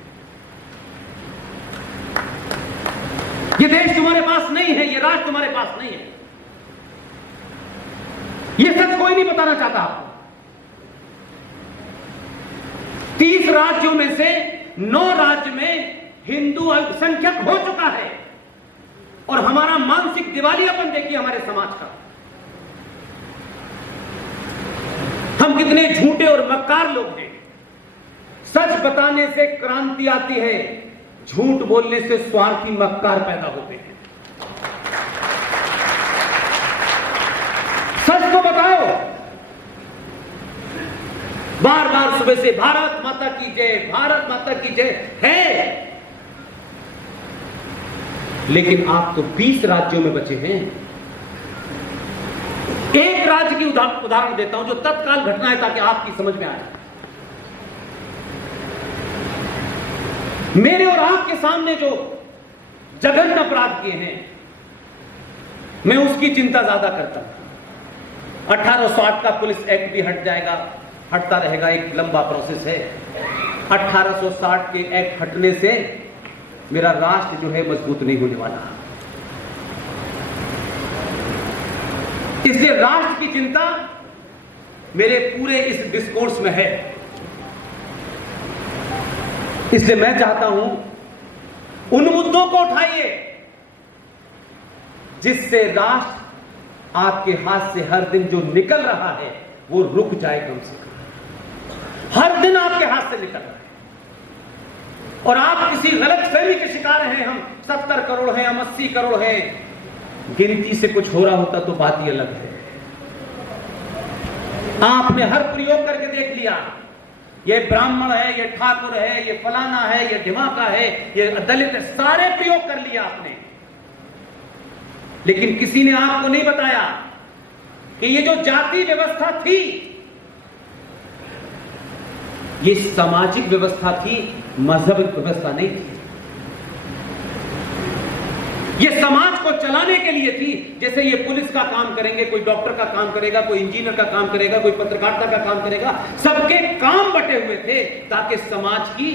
ये देश तुम्हारे पास नहीं है, ये राज्य तुम्हारे पास नहीं है। ये सच कोई नहीं बताना चाहता आपको। 30 राज्यों में से 9 राज्य में हिंदू अल्पसंख्यक हो चुका है, और हमारा मानसिक दिवालियापन देखिए हमारे समाज का। हम कितने झूठे और मक्कार लोग हैं। सच बताने से क्रांति आती है, झूठ बोलने से स्वार्थी मक्कार पैदा होते हैं। सच तो बताओ। बार बार सुबह से भारत माता की जय, भारत माता की जय है, लेकिन आप तो 20 राज्यों में बचे हैं। एक राज्य की उदाहरण देता हूं जो तत्काल घटना है ताकि आपकी समझ में आए। मेरे और आपके सामने जो जघन्य अपराध किए हैं, मैं उसकी चिंता ज्यादा करता हूं। 1860 का पुलिस एक्ट भी हट जाएगा, हटता रहेगा, एक लंबा प्रोसेस है। 1860 के एक्ट हटने से मेरा राष्ट्र जो है मजबूत नहीं होने वाला। इसलिए राष्ट्र की चिंता मेरे पूरे इस डिस्कोर्स में है। इसलिए मैं चाहता हूं उन मुद्दों को उठाइए जिससे राष्ट्र आपके हाथ से हर दिन जो निकल रहा है वो रुक जाए कम से कम। हर दिन आपके हाथ से निकल रहा है और आप किसी गलतफहमी के शिकार हैं। हम 70 करोड़ हैं, हम 80 करोड़ हैं। गिनती से कुछ हो रहा होता तो बात ही अलग है। आपने हर प्रयोग करके देख लिया, ये ब्राह्मण है, ये ठाकुर है, ये फलाना है, ये ढिमाका है, ये दलित है, सारे प्रयोग कर लिया आपने। लेकिन किसी ने आपको नहीं बताया कि ये जो जाति व्यवस्था थी, ये सामाजिक व्यवस्था थी, मजहबी व्यवस्था नहीं थी। ये समाज को चलाने के लिए थी। जैसे ये पुलिस का काम करेंगे, कोई डॉक्टर का काम करेगा, कोई इंजीनियर का काम करेगा, कोई पत्रकारिता का काम करेगा, सबके काम बटे हुए थे ताकि समाज की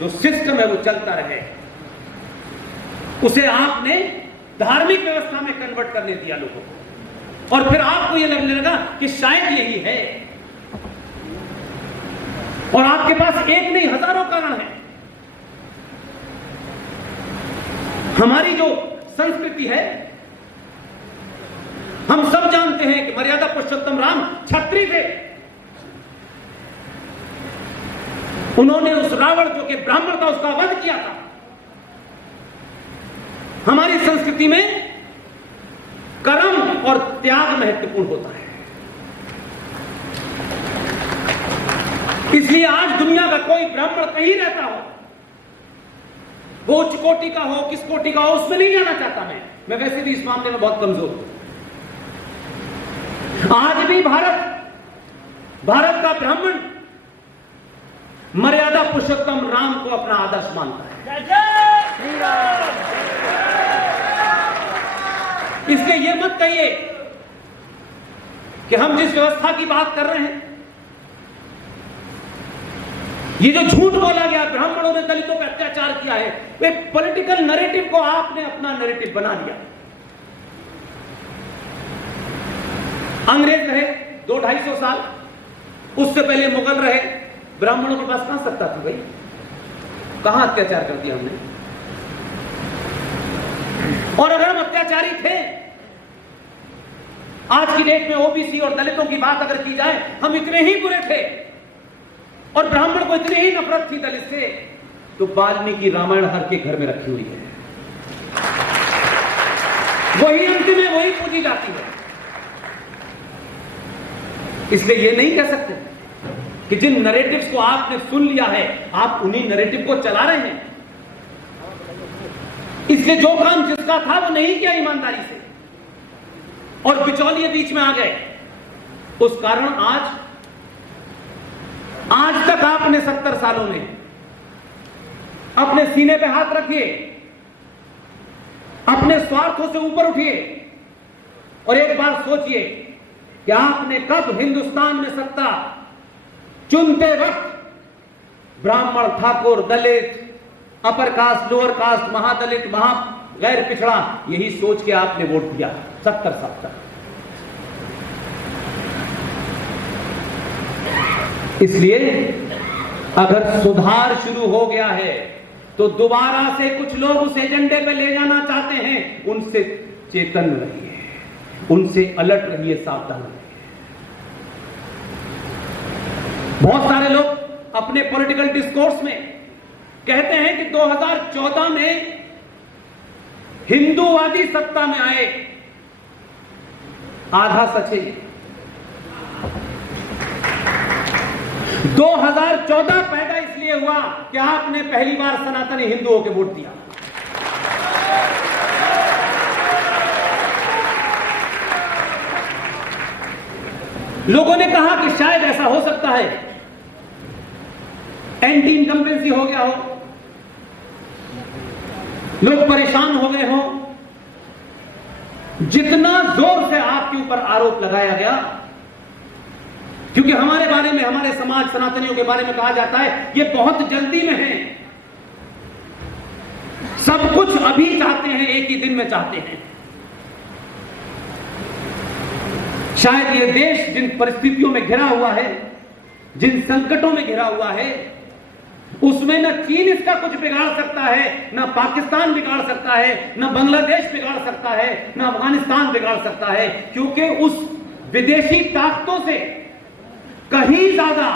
जो सिस्टम है वो चलता रहे। उसे आपने धार्मिक व्यवस्था में कन्वर्ट करने दिया लोगों को, और फिर आपको यह लगने लगा कि शायद यही है, और आपके पास एक नहीं हजारों कारण है। हमारी जो संस्कृति है, हम सब जानते हैं कि मर्यादा पुरुषोत्तम राम क्षत्रिय थे। उन्होंने उस रावण जो कि ब्राह्मण था उसका वध किया था। हमारी संस्कृति में कर्म और त्याग महत्वपूर्ण होता है। इसलिए आज दुनिया का कोई ब्राह्मण कहीं रहता हो, वो उच्च कोटि का हो, किस कोटि का हो, उसमें नहीं जाना चाहता। मैं वैसे भी इस मामले में बहुत कमजोर हूं। आज भी भारत का ब्राह्मण मर्यादा पुरुषोत्तम राम को अपना आदर्श मानता है। इसलिए यह मत कहिए कि हम जिस व्यवस्था की बात कर रहे हैं, ये जो झूठ बोला गया ब्राह्मणों ने दलितों पर अत्याचार किया है, वे पॉलिटिकल नैरेटिव को आपने अपना नैरेटिव बना लिया। अंग्रेज रहे 200-250 साल, उससे पहले मुगल रहे, ब्राह्मणों के पास कहां सत्ता थी भाई? कहां अत्याचार कर दिया हमने? और अगर हम अत्याचारी थे, आज की डेट में ओबीसी और दलितों की बात अगर की जाए, हम इतने ही बुरे थे और ब्राह्मण को इतनी ही नफरत थी दलित से, तो वाल्मीकि रामायण हर के घर में रखी हुई है। वही अंतिम है, वही पूजी जाती है। इसलिए यह नहीं कह सकते कि जिन नैरेटिव्स को आपने सुन लिया है, आप उन्हीं नैरेटिव को चला रहे हैं। इसलिए जो काम जिसका था वो नहीं किया ईमानदारी से, और बिचौलिए बीच में आ गए। उस कारण आज तक आपने 70 सालों में अपने सीने पे हाथ रखिए, अपने स्वार्थों से ऊपर उठिए और एक बार सोचिए कि आपने कब हिंदुस्तान में सत्ता चुनते वक्त ब्राह्मण, ठाकुर, दलित, अपर कास्ट, लोअर कास्ट, महादलित, गैर पिछड़ा, यही सोच के आपने वोट दिया 70 साल तक। इसलिए अगर सुधार शुरू हो गया है तो दोबारा से कुछ लोग उस एजेंडे पे ले जाना चाहते हैं। उनसे चेतन रहिए, उनसे अलर्ट रहिए, सावधान रहिए। बहुत सारे लोग अपने पॉलिटिकल डिस्कोर्स में कहते हैं कि 2014 में हिंदूवादी सत्ता में आए। आधा सच है। 2014 पैदा इसलिए हुआ कि आपने पहली बार सनातनी हिंदुओं के वोट दिया। लोगों ने कहा कि शायद ऐसा हो सकता है, एंटी इनकम्बेंसी हो गया हो, लोग परेशान हो गए हो। जितना जोर से आपके ऊपर आरोप लगाया गया, क्योंकि हमारे बारे में, हमारे समाज सनातनियों के बारे में कहा जाता है ये बहुत जल्दी में है, सब कुछ अभी चाहते हैं, एक ही दिन में चाहते हैं। शायद ये देश जिन परिस्थितियों में घिरा हुआ है, जिन संकटों में घिरा हुआ है, उसमें न चीन इसका कुछ बिगाड़ सकता है, न पाकिस्तान बिगाड़ सकता है, न बांग्लादेश बिगाड़ सकता है, न अफगानिस्तान बिगाड़ सकता है, क्योंकि उस विदेशी ताकतों से कहीं ज्यादा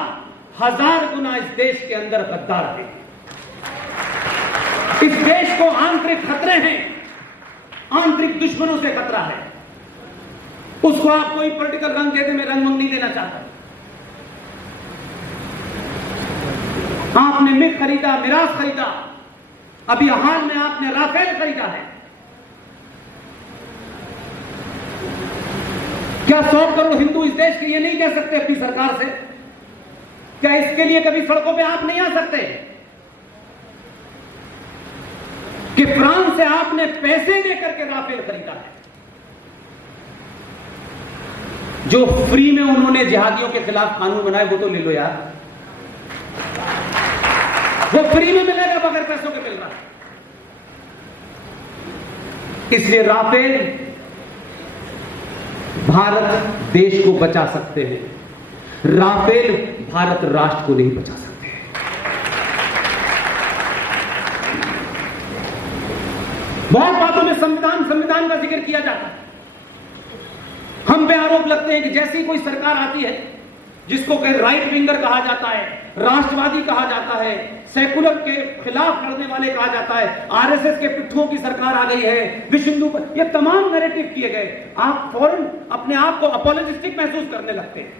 1000 गुना इस देश के अंदर गद्दार है। इस देश को आंतरिक खतरे हैं, आंतरिक दुश्मनों से खतरा है। उसको आप कोई पॉलिटिकल रंग देते, मैं रंग नहीं देना चाहता। आपने मिग खरीदा, मिराज खरीदा, अभी हाल में आपने राफेल खरीदा है। क्या 100 करोड़ हिंदू इस देश के ये नहीं कह सकते अपनी सरकार से? क्या इसके लिए कभी सड़कों पे आप नहीं आ सकते कि फ्रांस से आपने पैसे लेकर के राफेल खरीदा है? जो फ्री में उन्होंने जिहादियों के खिलाफ कानून बनाए वो तो ले लो यार, वो फ्री में मिलेगा, बगैर पैसों के मिल रहा है। इसलिए राफेल भारत देश को बचा सकते हैं, राफेल भारत राष्ट्र को नहीं बचा सकते। बहुत बातों में संविधान का जिक्र किया जाता है। हम पे आरोप लगते हैं कि जैसी कोई सरकार आती है जिसको कहीं राइट विंगर कहा जाता है, राष्ट्रवादी कहा जाता है, सेकुलर के खिलाफ लड़ने वाले कहा जाता है, आरएसएस के पिट्ठुओं की सरकार आ गई है, विश्व हिंदू पर, ये तमाम नैरेटिव किए गए, आप फौरन अपने आप को अपॉलोजिस्टिक महसूस करने लगते हैं।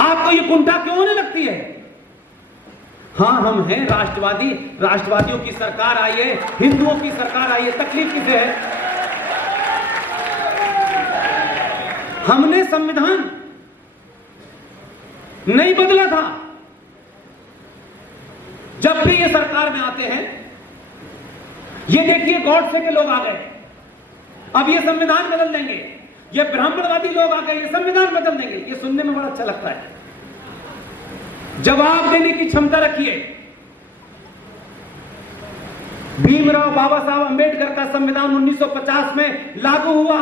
आपको ये कुंठा क्यों होने लगती है? हां, हम हैं राष्ट्रवादी, राष्ट्रवादियों की सरकार आई है, हिंदुओं की सरकार आई है, तकलीफ किसे है? हमने संविधान नहीं बदला था। जब भी ये सरकार में आते हैं, ये देखिए गॉडसे के लोग आ गए, अब ये संविधान बदल देंगे, ये ब्राह्मणवादी लोग आ गए, ये संविधान बदल देंगे। ये सुनने में बड़ा अच्छा लगता है। जवाब देने की क्षमता रखिए। भीमराव बाबा साहब अंबेडकर का संविधान 1950 में लागू हुआ,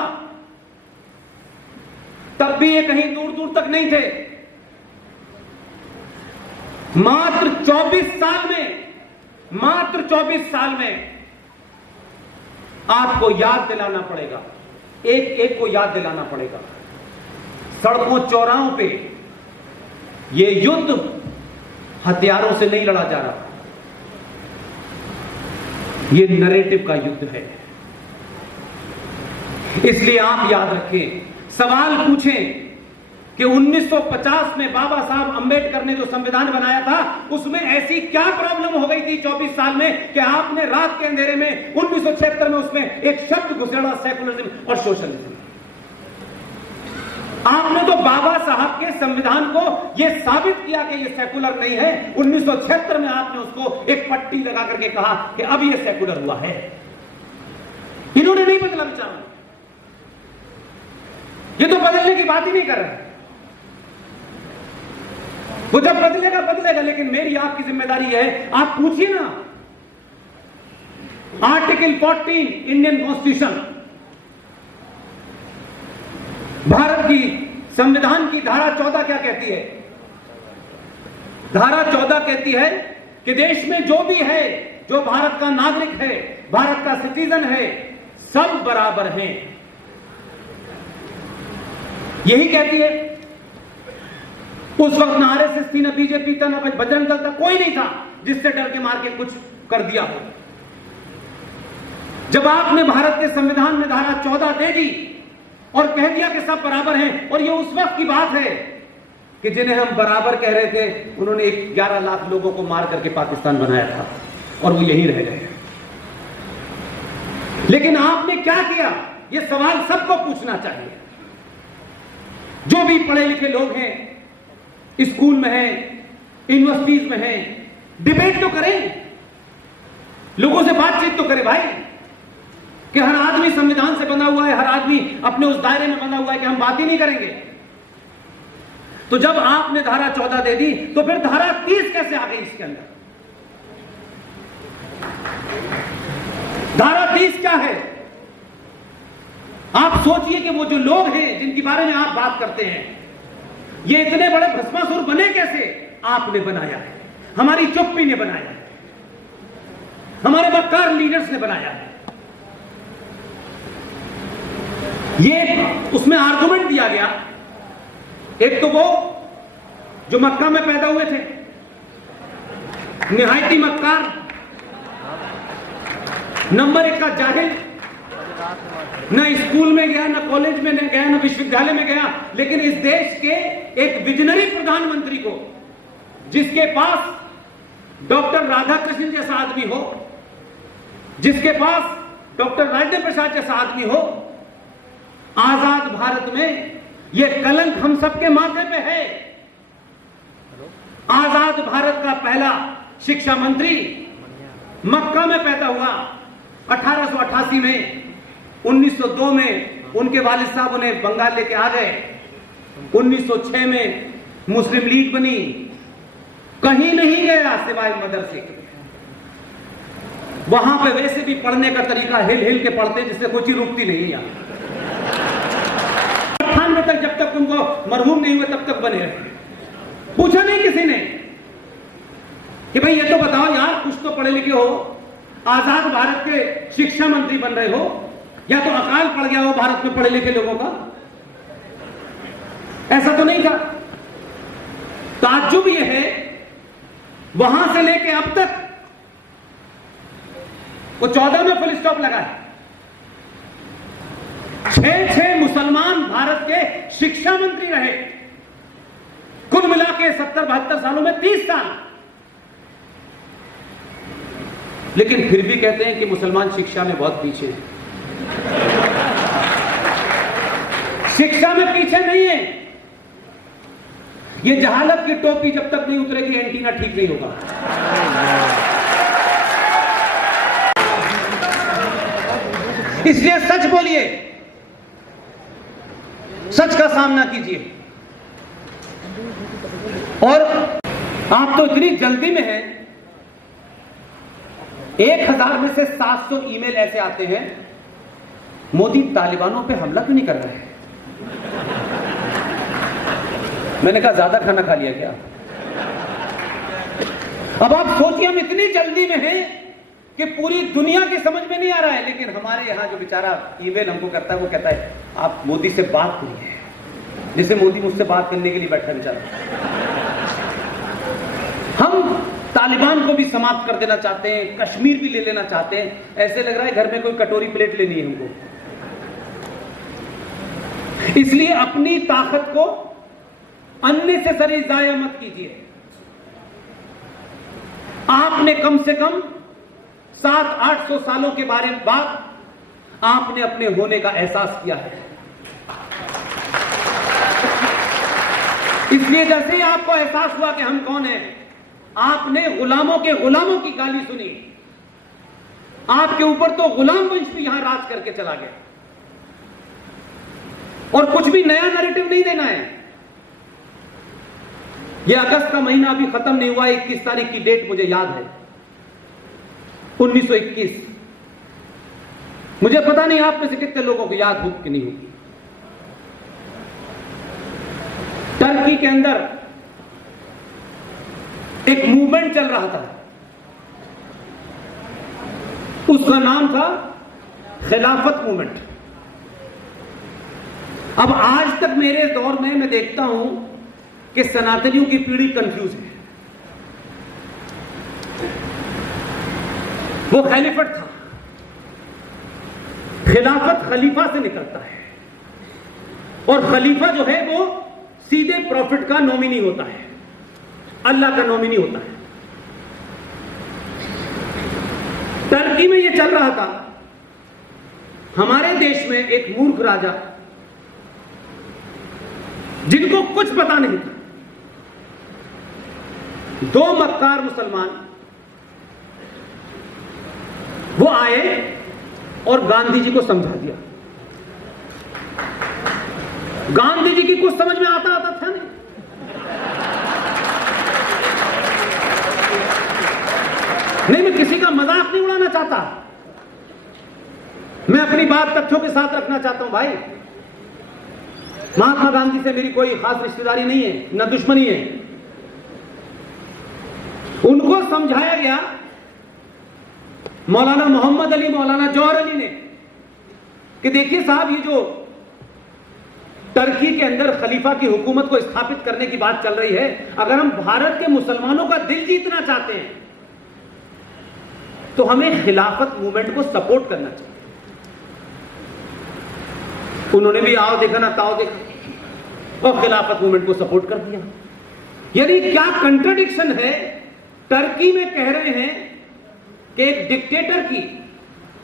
तब भी ये कहीं दूर दूर तक नहीं थे। मात्र 24 साल में आपको याद दिलाना पड़ेगा, एक एक को याद दिलाना पड़ेगा। सड़कों चौराहों पे ये युद्ध हथियारों से नहीं लड़ा जा रहा, ये नैरेटिव का युद्ध है। इसलिए आप याद रखें, सवाल पूछें कि 1950 में बाबा साहब अंबेडकर ने जो संविधान बनाया था, उसमें ऐसी क्या प्रॉब्लम हो गई थी 24 साल में कि आपने रात के अंधेरे में 1976 में उसमें एक शब्द घुसेड़ा, सेकुलरिज्म और सोशलिज्म। आपने तो बाबा साहब के संविधान को यह साबित किया कि यह सेकुलर नहीं है। 1976 में आपने उसको एक पट्टी लगा करके कहा कि अब यह सेकुलर हुआ है। इन्होंने नहीं बदला विचार, ये तो बदलने की बात ही नहीं कर रहे। वो जब बदलेगा बदलेगा, लेकिन मेरी आपकी जिम्मेदारी है, आप पूछिए ना, आर्टिकल 14 इंडियन कॉन्स्टिट्यूशन, भारत की संविधान की धारा 14 क्या कहती है? धारा 14 कहती है कि देश में जो भी है, जो भारत का नागरिक है, भारत का सिटीजन है, सब बराबर हैं। यही कहती है। उस वक्त ना आरएसएस थी, ना बीजेपी था, ना बजरंग दल था, कोई नहीं था जिससे डर के मार के कुछ कर दिया हो। जब आपने भारत के संविधान में धारा 14 दे दी और कह दिया कि सब बराबर हैं, और ये उस वक्त की बात है कि जिन्हें हम बराबर कह रहे थे, उन्होंने 11 लाख लोगों को मार करके पाकिस्तान बनाया था और वो यहीं रह गए। लेकिन आपने क्या किया? ये सवाल सबको पूछना चाहिए। जो भी पढ़े लिखे लोग हैं, स्कूल में हैं, यूनिवर्सिटीज में हैं, डिबेट तो करें, लोगों से बातचीत तो करें भाई, कि हर आदमी संविधान से बना हुआ है, हर आदमी अपने उस दायरे में बना हुआ है कि हम बात ही नहीं करेंगे। तो जब आपने धारा 14 दे दी, तो फिर धारा 30 कैसे आ गई इसके अंदर? धारा 30 क्या है? आप सोचिए कि वो जो लोग हैं जिनके बारे में आप बात करते हैं, ये इतने बड़े भस्मासुर बने कैसे? आपने बनाया है, हमारी चुप्पी ने बनाया है, हमारे मक्कार लीडर्स ने बनाया है। ये उसमें आर्गुमेंट दिया गया, एक तो वो जो मक्का में पैदा हुए थे, निहायती मक्कार, नंबर 1 का जाहिल, ना स्कूल में गया, ना कॉलेज में गया, ना विश्वविद्यालय में गया, लेकिन इस देश के एक विजनरी प्रधानमंत्री को, जिसके पास डॉक्टर राधाकृष्णन जैसा आदमी हो, जिसके पास डॉक्टर राजेंद्र प्रसाद जैसा आदमी हो, आजाद भारत में यह कलंक हम सबके माथे पे है। आजाद भारत का पहला शिक्षा मंत्री मक्का में पैदा हुआ 1888 में। 1902 में उनके वालिद साहब उन्हें बंगाल लेके आ गए। 1906 में मुस्लिम लीग बनी। कहीं नहीं गया सिवाय मदरसे के। वहां पे वैसे भी पढ़ने का तरीका हिल हिल के पढ़ते जिससे कोई चीज रुकती नहीं है। 98 तक जब तक उनको मरहूम नहीं हुए तब तक बने रहे। पूछा नहीं किसी ने कि भाई ये तो बताओ यार, कुछ तो पढ़े लिखे हो, आजाद भारत के शिक्षा मंत्री बन रहे हो, या तो अकाल पड़ गया हो भारत में पढ़े लिखे लोगों का? ऐसा तो नहीं था। ताज्जुब यह है, वहां से लेके अब तक वो 14 में फुल स्टॉप लगा है। 6 मुसलमान भारत के शिक्षा मंत्री रहे। कुल मिला के 70-72 सालों में 30 साल। लेकिन फिर भी कहते हैं कि मुसलमान शिक्षा में बहुत पीछे हैं। शिक्षा में पीछे नहीं है। ये जहालत की टोपी जब तक नहीं उतरेगी, एंटीना ठीक नहीं होगा। इसलिए सच बोलिए, सच का सामना कीजिए। और आप तो इतनी जल्दी में हैं, 1000 में से 700 ईमेल ऐसे आते हैं, मोदी तालिबानों पे हमला क्यों नहीं कर रहा है? मैंने कहा ज्यादा खाना खा लिया क्या? अब आप सोचिए, हम इतनी जल्दी में हैं कि पूरी दुनिया की समझ में नहीं आ रहा है। लेकिन हमारे यहां जो बेचारा ईमेल हमको करता है, वो कहता है आप मोदी से बात करिए, जैसे मोदी मुझसे बात करने के लिए बैठा बेचारा। हम तालिबान को भी समाप्त कर देना चाहते हैं, कश्मीर भी ले लेना चाहते हैं। ऐसे लग रहा है घर में कोई कटोरी प्लेट लेनी है हमको। इसलिए अपनी ताकत को अननेसेसरी जाया मत कीजिए। आपने कम से कम 700-800 सालों के बाद आपने अपने होने का एहसास किया है। इसलिए जैसे ही आपको एहसास हुआ कि हम कौन हैं, आपने गुलामों के गुलामों की गाली सुनी। आपके ऊपर तो गुलाम वंश भी यहां राज करके चला गया। और कुछ भी नया नैरेटिव नहीं देना है। यह अगस्त का महीना अभी खत्म नहीं हुआ। 21 तारीख की डेट मुझे याद है, 1921। मुझे पता नहीं आप में से कितने लोगों को याद हो कि नहीं होगी। टर्की के अंदर एक मूवमेंट चल रहा था, उसका नाम था खिलाफत मूवमेंट। अब आज तक मेरे दौर में मैं देखता हूं कि सनातनियों की पीढ़ी कंफ्यूज है। वो खलीफत था। खिलाफत खलीफा से निकलता है, और खलीफा जो है वो सीधे प्रॉफिट का नॉमिनी होता है, अल्लाह का नॉमिनी होता है। टर्की में यह चल रहा था। हमारे देश में एक मूर्ख राजा, जिनको कुछ पता नहीं था, 2 मक्कार मुसलमान, वो आए और गांधी जी को समझा दिया। गांधी जी की कुछ समझ में आता था नहीं। नहीं, मैं किसी का मजाक नहीं उड़ाना चाहता, मैं अपनी बात तथ्यों के साथ रखना चाहता हूं। भाई, महात्मा गांधी से मेरी कोई खास रिश्तेदारी नहीं है, न दुश्मनी है। उनको समझाया गया, मौलाना मोहम्मद अली, मौलाना जौहर अली ने, कि देखिए साहब, ये जो टर्की के अंदर खलीफा की हुकूमत को स्थापित करने की बात चल रही है, अगर हम भारत के मुसलमानों का दिल जीतना चाहते हैं तो हमें खिलाफत मूवमेंट को सपोर्ट करना चाहिए। उन्होंने भी आओ देखा ना ताओ देखा, और खिलाफत मूवमेंट को सपोर्ट कर दिया। यानी क्या कंट्राडिक्शन है। टर्की में कह रहे हैं कि एक डिक्टेटर की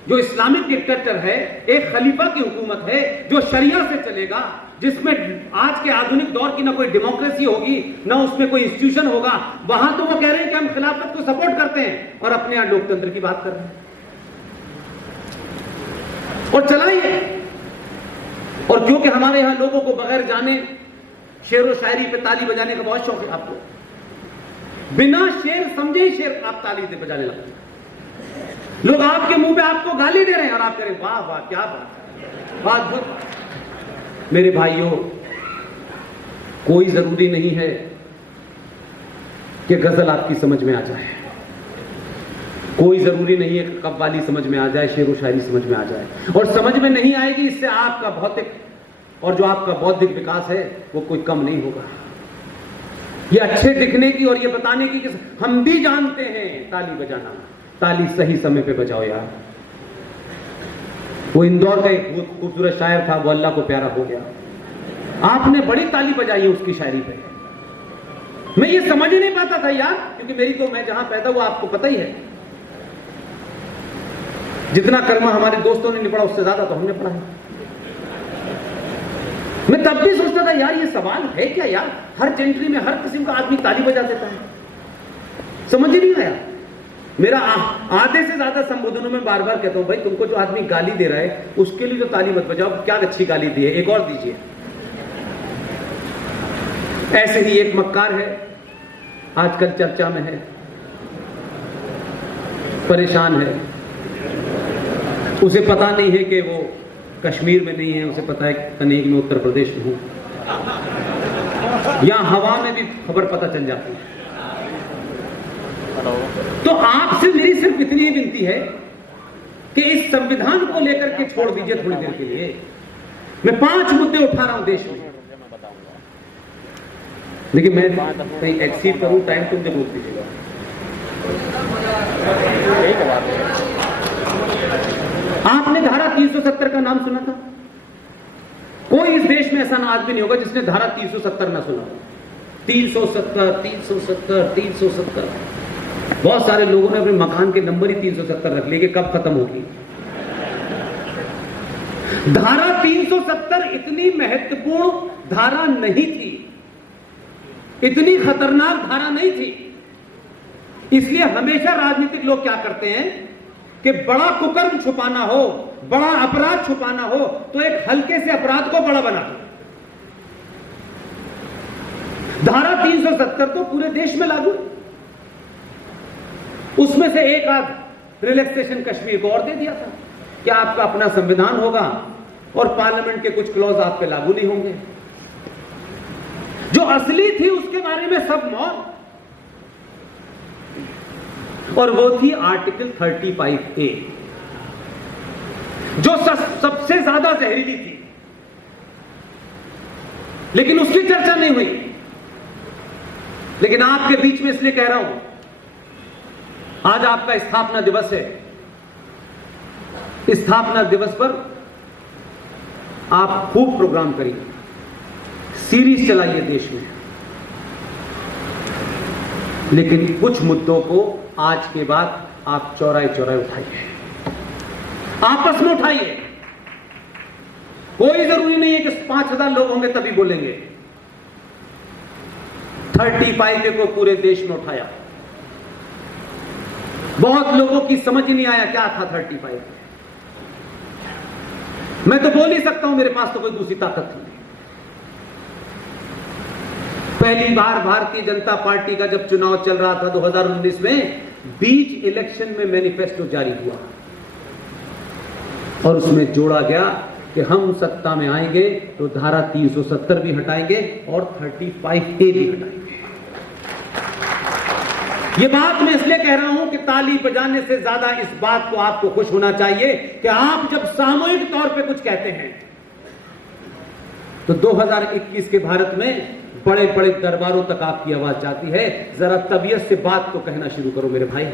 जो इस्लामिक डिक्टेटर है, एक खलीफा की हुकूमत है जो शरिया से चलेगा, जिसमें आज के आधुनिक दौर की ना कोई डेमोक्रेसी होगी, ना उसमें कोई इंस्टीट्यूशन होगा, वहां तो वो कह रहे हैं कि हम खिलाफत को सपोर्ट करते हैं और अपने यहां लोकतंत्र की बात कर रहे हैं। और चलाइए। और क्योंकि हमारे यहां लोगों को बगैर जाने शेर व शायरी पे ताली बजाने का बहुत शौक है, आपको बिना शेर समझे ही शेर आप ताली से बजाने लगते हैं। लोग आपके मुंह पे आपको गाली दे रहे हैं और आप कह रहे हैं वाह वाह क्या बात, वाह अद्भुत। मेरे भाइयों, कोई जरूरी नहीं है कि गजल आपकी समझ में आ जाए, कोई जरूरी नहीं है कि कव्वाली समझ में आ जाए, शेर व शायरी समझ में आ जाए। और समझ में नहीं आएगी, इससे आपका भौतिक और जो आपका बौद्धिक विकास है वो कोई कम नहीं होगा। ये अच्छे दिखने की और ये बताने की कि हम भी जानते हैं ताली बजाना, ताली सही समय पे बजाओ यार। वो इंदौर का एक खूबसूरत शायर था, वो अल्लाह को प्यारा हो गया, आपने बड़ी ताली बजाई है उसकी शायरी पे। मैं ये समझ ही नहीं पाता था यार, क्योंकि मेरी तो, मैं जहां पैदा हुआ आपको पता ही है, जितना कलमा हमारे दोस्तों ने नहीं पढ़ा उससे ज्यादा तो हमने पढ़ा है। मैं तब भी सोचता था यार ये सवाल है क्या यार, हर जेंट्री में हर किस्म का आदमी ताली बजा देता है, समझ ही नहीं आया। मेरा आधे से ज्यादा संबोधनों में बार बार कहता हूं भाई तुमको जो आदमी गाली दे रहा है उसके लिए तो ताली मत बजाओ, क्या अच्छी गाली दी है, एक और दीजिए। ऐसे ही एक मक्कार है, आजकल चर्चा में है, परेशान है, उसे पता नहीं है कि वो कश्मीर में नहीं है, उसे पता है कनेग में उत्तर प्रदेश में हूं, यहां हवा में भी खबर पता चल जाती है। तो आपसे मेरी सिर्फ इतनी विनती है कि इस संविधान को लेकर के छोड़ दीजिए थोड़ी देर के लिए। मैं 5 मुद्दे उठा रहा हूं देश में, लेकिन मैं कहीं एक्सीड करूं टाइम तो मुझे रोक दीजिएगा। आपने धारा 370 का नाम सुना था? कोई इस देश में ऐसा ना आदमी नहीं होगा जिसने धारा 370 ना सुना हो। 370 370 370, बहुत सारे लोगों ने अपने मकान के नंबर ही 370 रख लिए कि कब खत्म होगी। धारा 370 इतनी महत्वपूर्ण धारा नहीं थी, इतनी खतरनाक धारा नहीं थी। इसलिए हमेशा राजनीतिक लोग क्या करते हैं कि बड़ा कुकर्म छुपाना हो, बड़ा अपराध छुपाना हो तो एक हल्के से अपराध को बड़ा बना दो। धारा 370 तो पूरे देश में लागू, उसमें से एक आध रिलैक्सेशन कश्मीर को और दे दिया था कि आपका अपना संविधान होगा और पार्लियामेंट के कुछ क्लॉज आप पे लागू नहीं होंगे। जो असली थी उसके बारे में सब मौत, और वो थी आर्टिकल 35A जो सबसे ज्यादा जहरीली थी, लेकिन उसकी चर्चा नहीं हुई। लेकिन आपके बीच में इसलिए कह रहा हूं, आज आपका स्थापना दिवस है, स्थापना दिवस पर आप खूब प्रोग्राम करिए, सीरीज चलाइए देश में, लेकिन कुछ मुद्दों को आज के बाद आप चौराहे चौराहे उठाइए, आपस में उठाइए। कोई जरूरी नहीं है कि 5000 लोग होंगे तभी बोलेंगे। 35A को पूरे देश में उठाया, बहुत लोगों की समझ ही नहीं आया क्या था 35A। मैं तो बोल ही सकता हूं, मेरे पास तो कोई दूसरी ताकत नहीं। पहली बार भारतीय जनता पार्टी का जब चुनाव चल रहा था 2019 में, बीच इलेक्शन में मैनिफेस्टो जारी हुआ और उसमें जोड़ा गया कि हम सत्ता में आएंगे तो धारा 370 भी हटाएंगे और 35A भी हटाएंगे। ये बात मैं इसलिए कह रहा हूं कि ताली बजाने से ज्यादा इस बात को आपको खुश होना चाहिए कि आप जब सामूहिक तौर पे कुछ कहते हैं तो 2021 के भारत में बड़े बड़े दरबारों तक आपकी आवाज जाती है। जरा तबीयत से बात को कहना शुरू करो मेरे भाई।